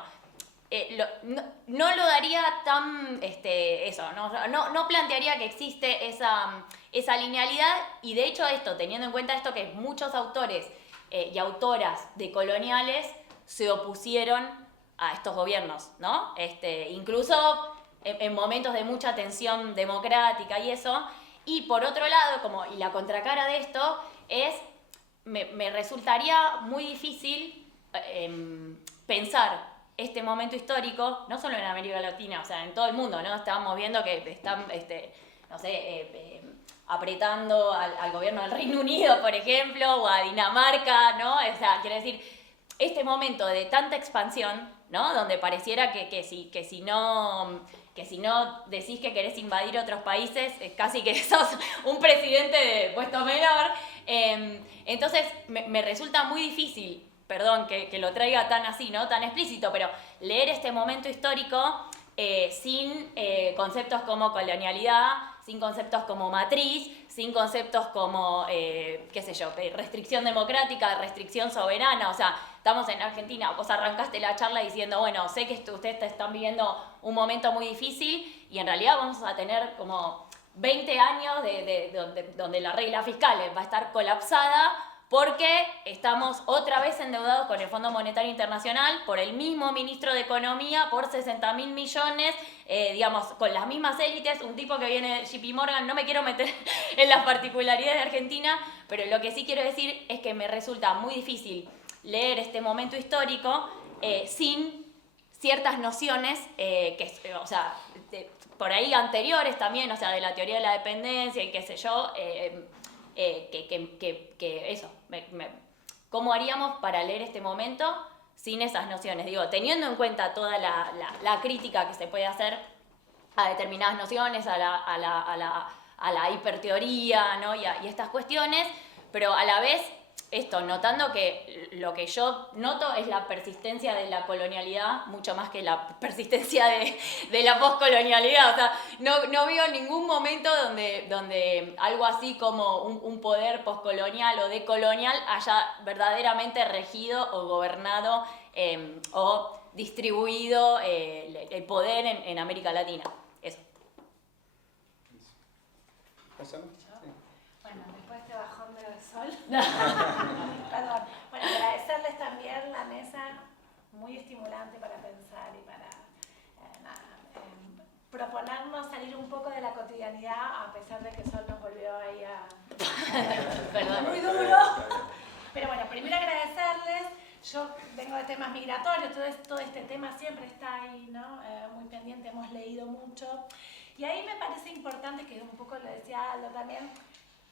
no lo daría tan, no plantearía que existe esa linealidad, y de hecho teniendo en cuenta esto, que muchos autores y autoras decoloniales se opusieron a estos gobiernos, ¿no? Incluso en momentos de mucha tensión democrática y eso. Y por otro lado, y la contracara de esto es, me resultaría muy difícil pensar este momento histórico, no solo en América Latina, o sea, en todo el mundo, ¿no? Estábamos viendo que están, apretando al gobierno del Reino Unido, por ejemplo, o a Dinamarca, ¿no? O sea, quiero decir, este momento de tanta expansión, ¿no? Donde pareciera que si no decís que querés invadir otros países, casi que sos un presidente de puesto menor. Entonces, me resulta muy difícil, perdón que lo traiga tan así, ¿no? Tan explícito, pero leer este momento histórico sin conceptos como colonialidad, sin conceptos como matriz, sin conceptos como, restricción democrática, restricción soberana. O sea, estamos en Argentina, vos arrancaste la charla diciendo, bueno, sé que ustedes están viviendo un momento muy difícil, y en realidad vamos a tener como 20 años donde la regla fiscal va a estar colapsada, porque estamos otra vez endeudados con el Fondo Monetario Internacional, por el mismo ministro de Economía, por 60.000 millones, con las mismas élites, un tipo que viene de JP Morgan. No me quiero meter en las particularidades de Argentina, pero lo que sí quiero decir es que me resulta muy difícil leer este momento histórico sin ciertas nociones por ahí anteriores también, o sea, de la teoría de la dependencia y qué sé yo, ¿cómo haríamos para leer este momento sin esas nociones? Digo, teniendo en cuenta toda la crítica que se puede hacer a determinadas nociones, a la hiperteoría, ¿no? y estas cuestiones, pero a la vez notando que lo que yo noto es la persistencia de la colonialidad mucho más que la persistencia de la poscolonialidad. O sea, no veo ningún momento donde algo así como un poder poscolonial o decolonial haya verdaderamente regido o gobernado o distribuido el poder en América Latina. Eso. Bueno, después de este bajón de sol, perdón. Bueno, agradecerles también la mesa, muy estimulante para pensar y para proponernos salir un poco de la cotidianidad, a pesar de que Sol nos volvió ahí muy duro. Pero bueno, primero agradecerles. Yo vengo de temas migratorios, todo este tema siempre está ahí, ¿no? Muy pendiente, hemos leído mucho. Y ahí me parece importante, que un poco lo decía Aldo también,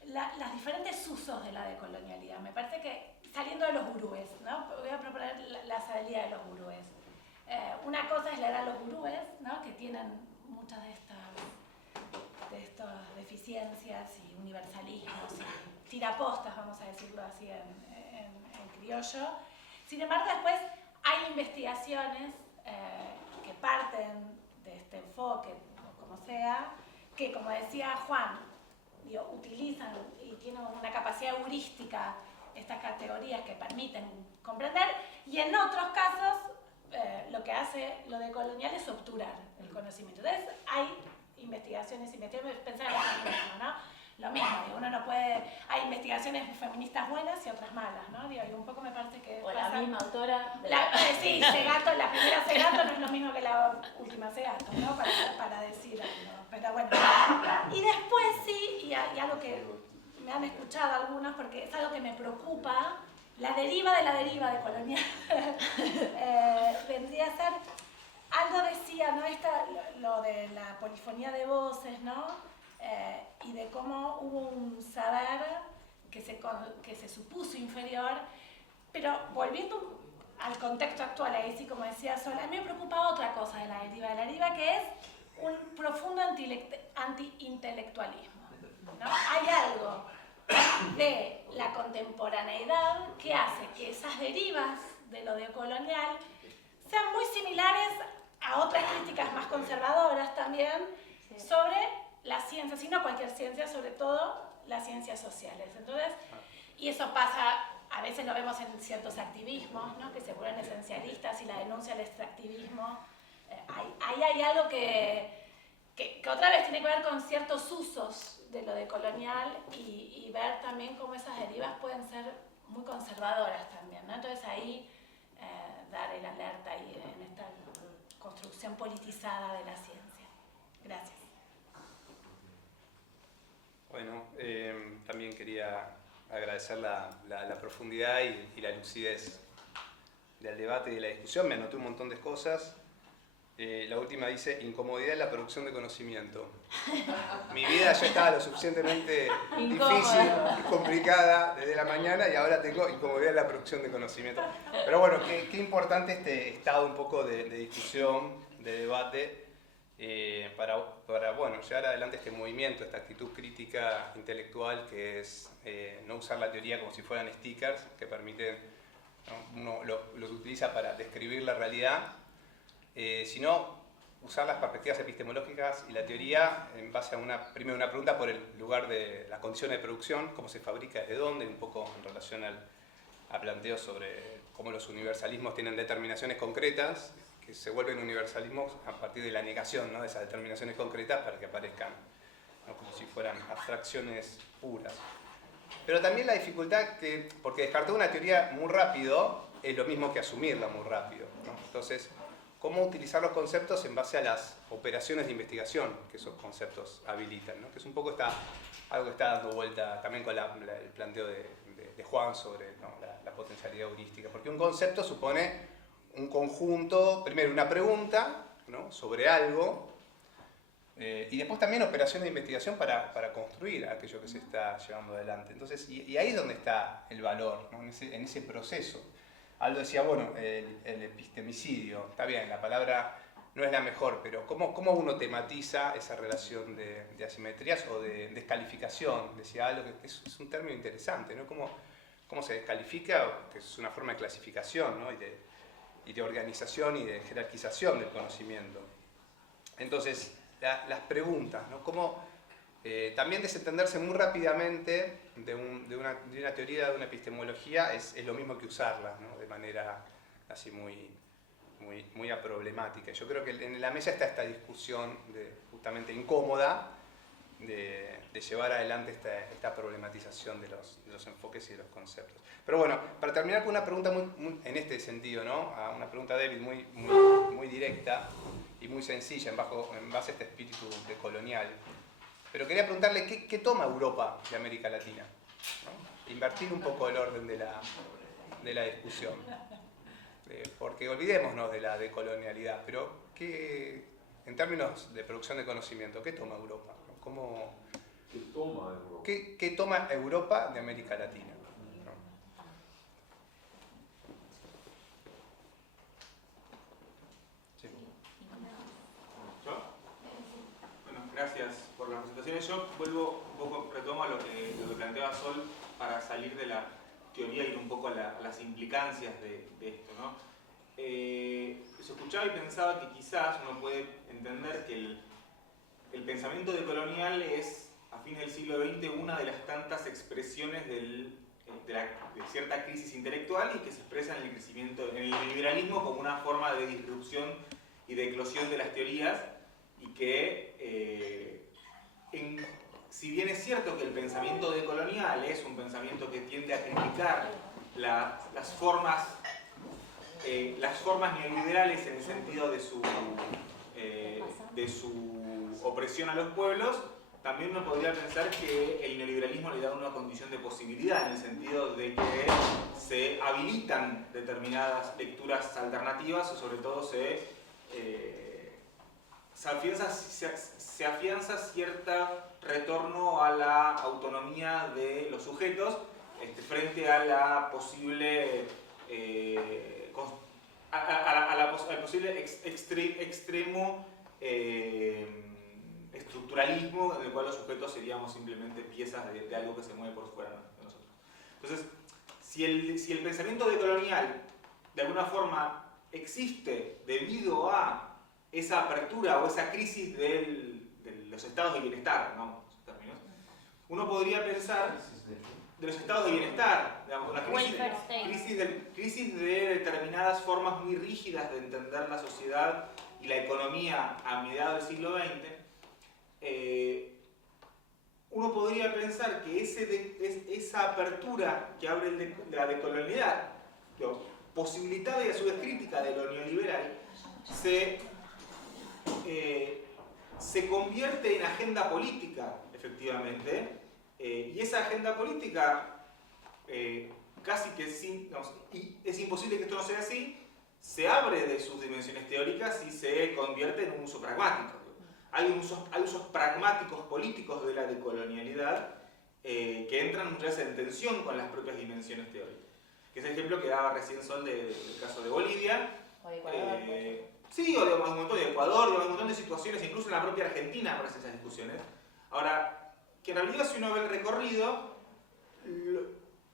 los diferentes usos de la decolonialidad. Me parece que, saliendo de los gurúes, ¿no? Voy a proponer la salida de los gurúes. Una cosa es leer a los gurúes, ¿no? Que tienen muchas de estas deficiencias y universalismos y tirapostas, vamos a decirlo así en criollo. Sin embargo, después hay investigaciones que parten de este enfoque, o como sea, que, como decía Juan, utilizan y tienen una capacidad heurística estas categorías que permiten comprender, y en otros casos lo que hace lo decolonial es obturar el conocimiento. Entonces hay investigaciones, pensar en lo mismo, ¿no? Lo mismo, uno no puede, hay investigaciones feministas buenas y otras malas, ¿no? Y un poco me parece que... O la misma autora... Sí, Segato, la primera Segato no es lo mismo que la última Segato, ¿no? Para decir algo. Pero bueno, y después sí, y algo que me han escuchado algunos, porque es algo que me preocupa, la deriva de colonial. Vendría a ser, algo decía, ¿no? Lo de la polifonía de voces, ¿no? Y de cómo hubo un saber que se supuso inferior, pero volviendo al contexto actual, ahí sí, como decía Sol, a mí me preocupa otra cosa de la deriva, que es un profundo anti-intelectualismo, ¿no? Hay algo de la contemporaneidad que hace que esas derivas de lo decolonial sean muy similares a otras críticas más conservadoras también sobre las ciencias, y no cualquier ciencia, sobre todo las ciencias sociales. Entonces, y eso pasa a veces lo vemos en ciertos activismos, ¿no? Que se vuelven esencialistas y la denuncia del extractivismo. Ahí hay algo que otra vez tiene que ver con ciertos usos de lo decolonial y ver también cómo esas derivas pueden ser muy conservadoras también, ¿no? Entonces ahí dar el alerta ahí en esta construcción politizada de la ciencia. Gracias. Bueno, también quería agradecer la profundidad y la lucidez del debate y de la discusión. Me anoté un montón de cosas. La última dice, incomodidad en la producción de conocimiento. Mi vida ya estaba lo suficientemente difícil y complicada desde la mañana y ahora tengo incomodidad en la producción de conocimiento. Pero bueno, qué importante este estado un poco de discusión, de debate, para bueno, llevar adelante este movimiento, esta actitud crítica intelectual que es no usar la teoría como si fueran stickers que permiten, ¿no? Uno los utiliza para describir la realidad, sino usar las perspectivas epistemológicas y la teoría en base a primero una pregunta por el lugar de las condiciones de producción, cómo se fabrica, desde dónde, un poco en relación a planteos sobre cómo los universalismos tienen determinaciones concretas, que se vuelven universalismos a partir de la negación, ¿no? De esas determinaciones concretas para que aparezcan, ¿no? Como si fueran abstracciones puras. Pero también la dificultad porque descartar una teoría muy rápido es lo mismo que asumirla muy rápido, ¿no? Entonces, cómo utilizar los conceptos en base a las operaciones de investigación que esos conceptos habilitan, ¿no? Que es un poco algo que está dando vuelta también con el planteo de Juan sobre, ¿no? la potencialidad heurística. Porque un concepto supone un conjunto, primero una pregunta, ¿no? Sobre algo, y después también operaciones de investigación para construir aquello que se está llevando adelante. Entonces, y ahí es donde está el valor, ¿no? En ese proceso. Aldo decía, bueno, el epistemicidio, está bien, la palabra no es la mejor, pero ¿cómo uno tematiza esa relación de asimetrías o de descalificación? Decía Aldo que es un término interesante, ¿no? ¿Cómo se descalifica? Que es una forma de clasificación, ¿no? y de organización y de jerarquización del conocimiento. Entonces, las preguntas, ¿no? Cómo también desentenderse muy rápidamente de una teoría, de una epistemología, es lo mismo que usarla, ¿no? De manera así muy aproblemática. Yo creo que en la mesa está esta discusión justamente incómoda de llevar adelante esta problematización de los enfoques y de los conceptos. Pero bueno, para terminar con una pregunta muy en este sentido, ¿no? Una pregunta débil, muy directa y muy sencilla en base a este espíritu decolonial. Pero quería preguntarle qué toma Europa de América Latina, ¿no? Invertir un poco el orden de la discusión. Porque olvidémonos de la decolonialidad, pero en términos de producción de conocimiento, ¿qué toma Europa? ¿Qué toma Europa? ¿Qué toma Europa de América Latina? ¿No? Sí. ¿Yo? Bueno, gracias por las presentaciones. Yo vuelvo un poco, retomo a lo que planteaba Sol para salir de la teoría y ir un poco a las implicancias de esto, ¿no? Yo escuchaba y pensaba que quizás uno puede entender que el pensamiento decolonial es, a fines del siglo XX, una de las tantas expresiones de cierta crisis intelectual y que se expresa en el crecimiento, en el liberalismo como una forma de disrupción y de eclosión de las teorías, y que si bien es cierto que el pensamiento decolonial es un pensamiento que tiende a criticar las formas neoliberales en el sentido de su opresión a los pueblos, también uno podría pensar que el neoliberalismo le da una condición de posibilidad, en el sentido de que se habilitan determinadas lecturas alternativas, o sobre todo se afianza cierto retorno a la autonomía de los sujetos frente a la posible al posible extremo estructuralismo en el cual los sujetos seríamos simplemente piezas de algo que se mueve por fuera de nosotros. Entonces, si el pensamiento decolonial de alguna forma existe debido a esa apertura o esa crisis de los estados de bienestar, ¿no? Uno podría pensar los estados de bienestar, digamos, la Welfare state. crisis de determinadas formas muy rígidas de entender la sociedad y la economía a mediados del siglo XX, uno podría pensar que esa apertura que abre la decolonialidad, posibilitada y a su vez crítica de lo neoliberal, se convierte en agenda política, efectivamente, y esa agenda política, casi que y es imposible que esto no sea así, se abre de sus dimensiones teóricas y se convierte en un uso pragmático. Hay usos pragmáticos políticos de la decolonialidad que entran muchas veces en tensión con las propias dimensiones teóricas. Que es el ejemplo que daba recién Sol del caso de Bolivia. O de Ecuador. Sí, o de un montón de Ecuador, de un montón de situaciones, incluso en la propia Argentina aparecen esas discusiones. Ahora, que en realidad si uno ve el recorrido,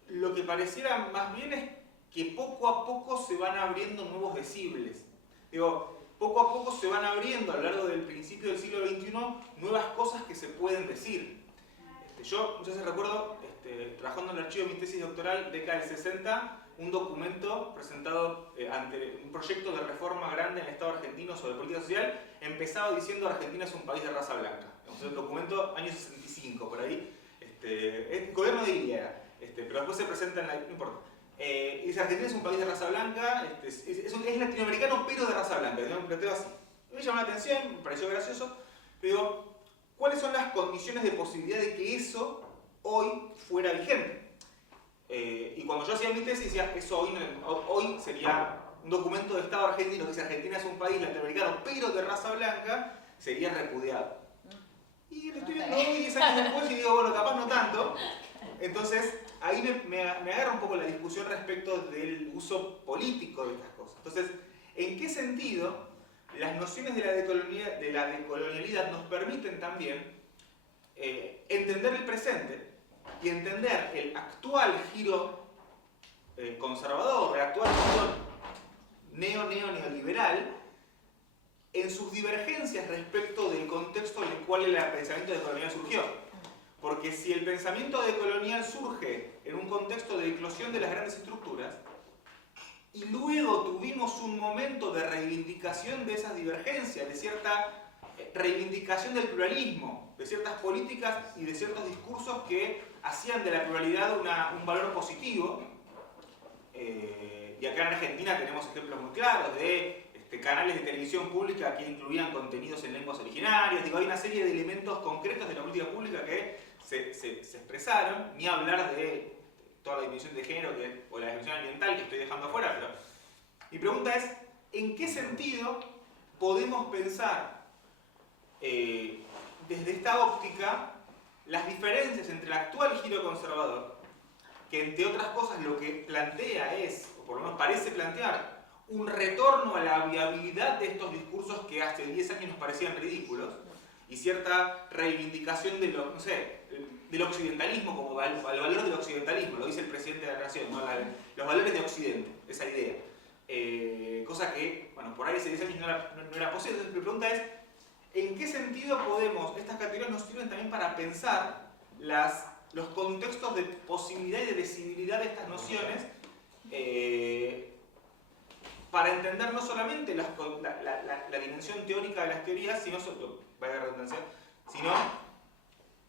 lo que pareciera más bien es que poco a poco se van abriendo nuevos decibles. Digo, poco a poco se van abriendo a lo largo del principio del siglo XXI nuevas cosas que se pueden decir. Yo muchas veces recuerdo, trabajando en el archivo de mi tesis doctoral, década del 60, un documento presentado ante un proyecto de reforma grande en el Estado argentino sobre política social, empezaba diciendo Argentina es un país de raza blanca. Un documento año 65, por ahí. El gobierno de Iliera, pero después se presenta en la... no importa. Y dice Argentina es un país de raza blanca, es latinoamericano pero de raza blanca. Yo me planteo así. Me llamó la atención, me pareció gracioso, pero digo, ¿cuáles son las condiciones de posibilidad de que eso hoy fuera vigente? Y cuando yo hacía mi tesis decía, eso hoy sería un documento de Estado argentino que dice Argentina es un país latinoamericano pero de raza blanca, sería repudiado. Y lo estoy viendo hoy 10 años después y digo, bueno, capaz no tanto. Entonces, ahí me agarra un poco la discusión respecto del uso político de estas cosas. Entonces, ¿en qué sentido las nociones de la decolonialidad nos permiten también entender el presente y entender el actual giro conservador, el actual giro neoliberal en sus divergencias respecto del contexto en el cual el pensamiento decolonial surgió? Porque si el pensamiento decolonial surge en un contexto de eclosión de las grandes estructuras, y luego tuvimos un momento de reivindicación de esas divergencias, de cierta reivindicación del pluralismo, de ciertas políticas y de ciertos discursos que hacían de la pluralidad un valor positivo, y acá en Argentina tenemos ejemplos muy claros de canales de televisión pública que incluían contenidos en lenguas originarias. Digo, hay una serie de elementos concretos de la política pública que se expresaron, ni hablar de toda la dimensión de género o la dimensión ambiental que estoy dejando afuera, pero mi pregunta es, ¿en qué sentido podemos pensar desde esta óptica las diferencias entre el actual giro conservador, que entre otras cosas lo que plantea es, o por lo menos parece plantear, un retorno a la viabilidad de estos discursos que hace 10 años nos parecían ridículos, y cierta reivindicación de del occidentalismo como valor del occidentalismo, lo dice el presidente de la Nación, ¿no? Los valores de Occidente, esa idea. Cosa que, bueno, por ahí hace 10 años no era posible. Entonces mi pregunta es, ¿en qué sentido estas categorías nos sirven también para pensar los contextos de posibilidad y de visibilidad de estas nociones, para entender no solamente la dimensión teórica de las teorías, sino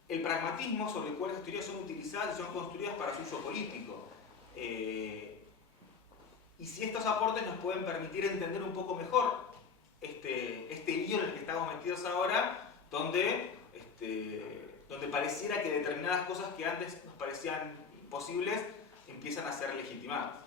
el pragmatismo sobre el cual las teorías son utilizadas y son construidas para su uso político? Y si estos aportes nos pueden permitir entender un poco mejor este lío en el que estamos metidos ahora, donde pareciera que determinadas cosas que antes nos parecían imposibles empiezan a ser legitimadas.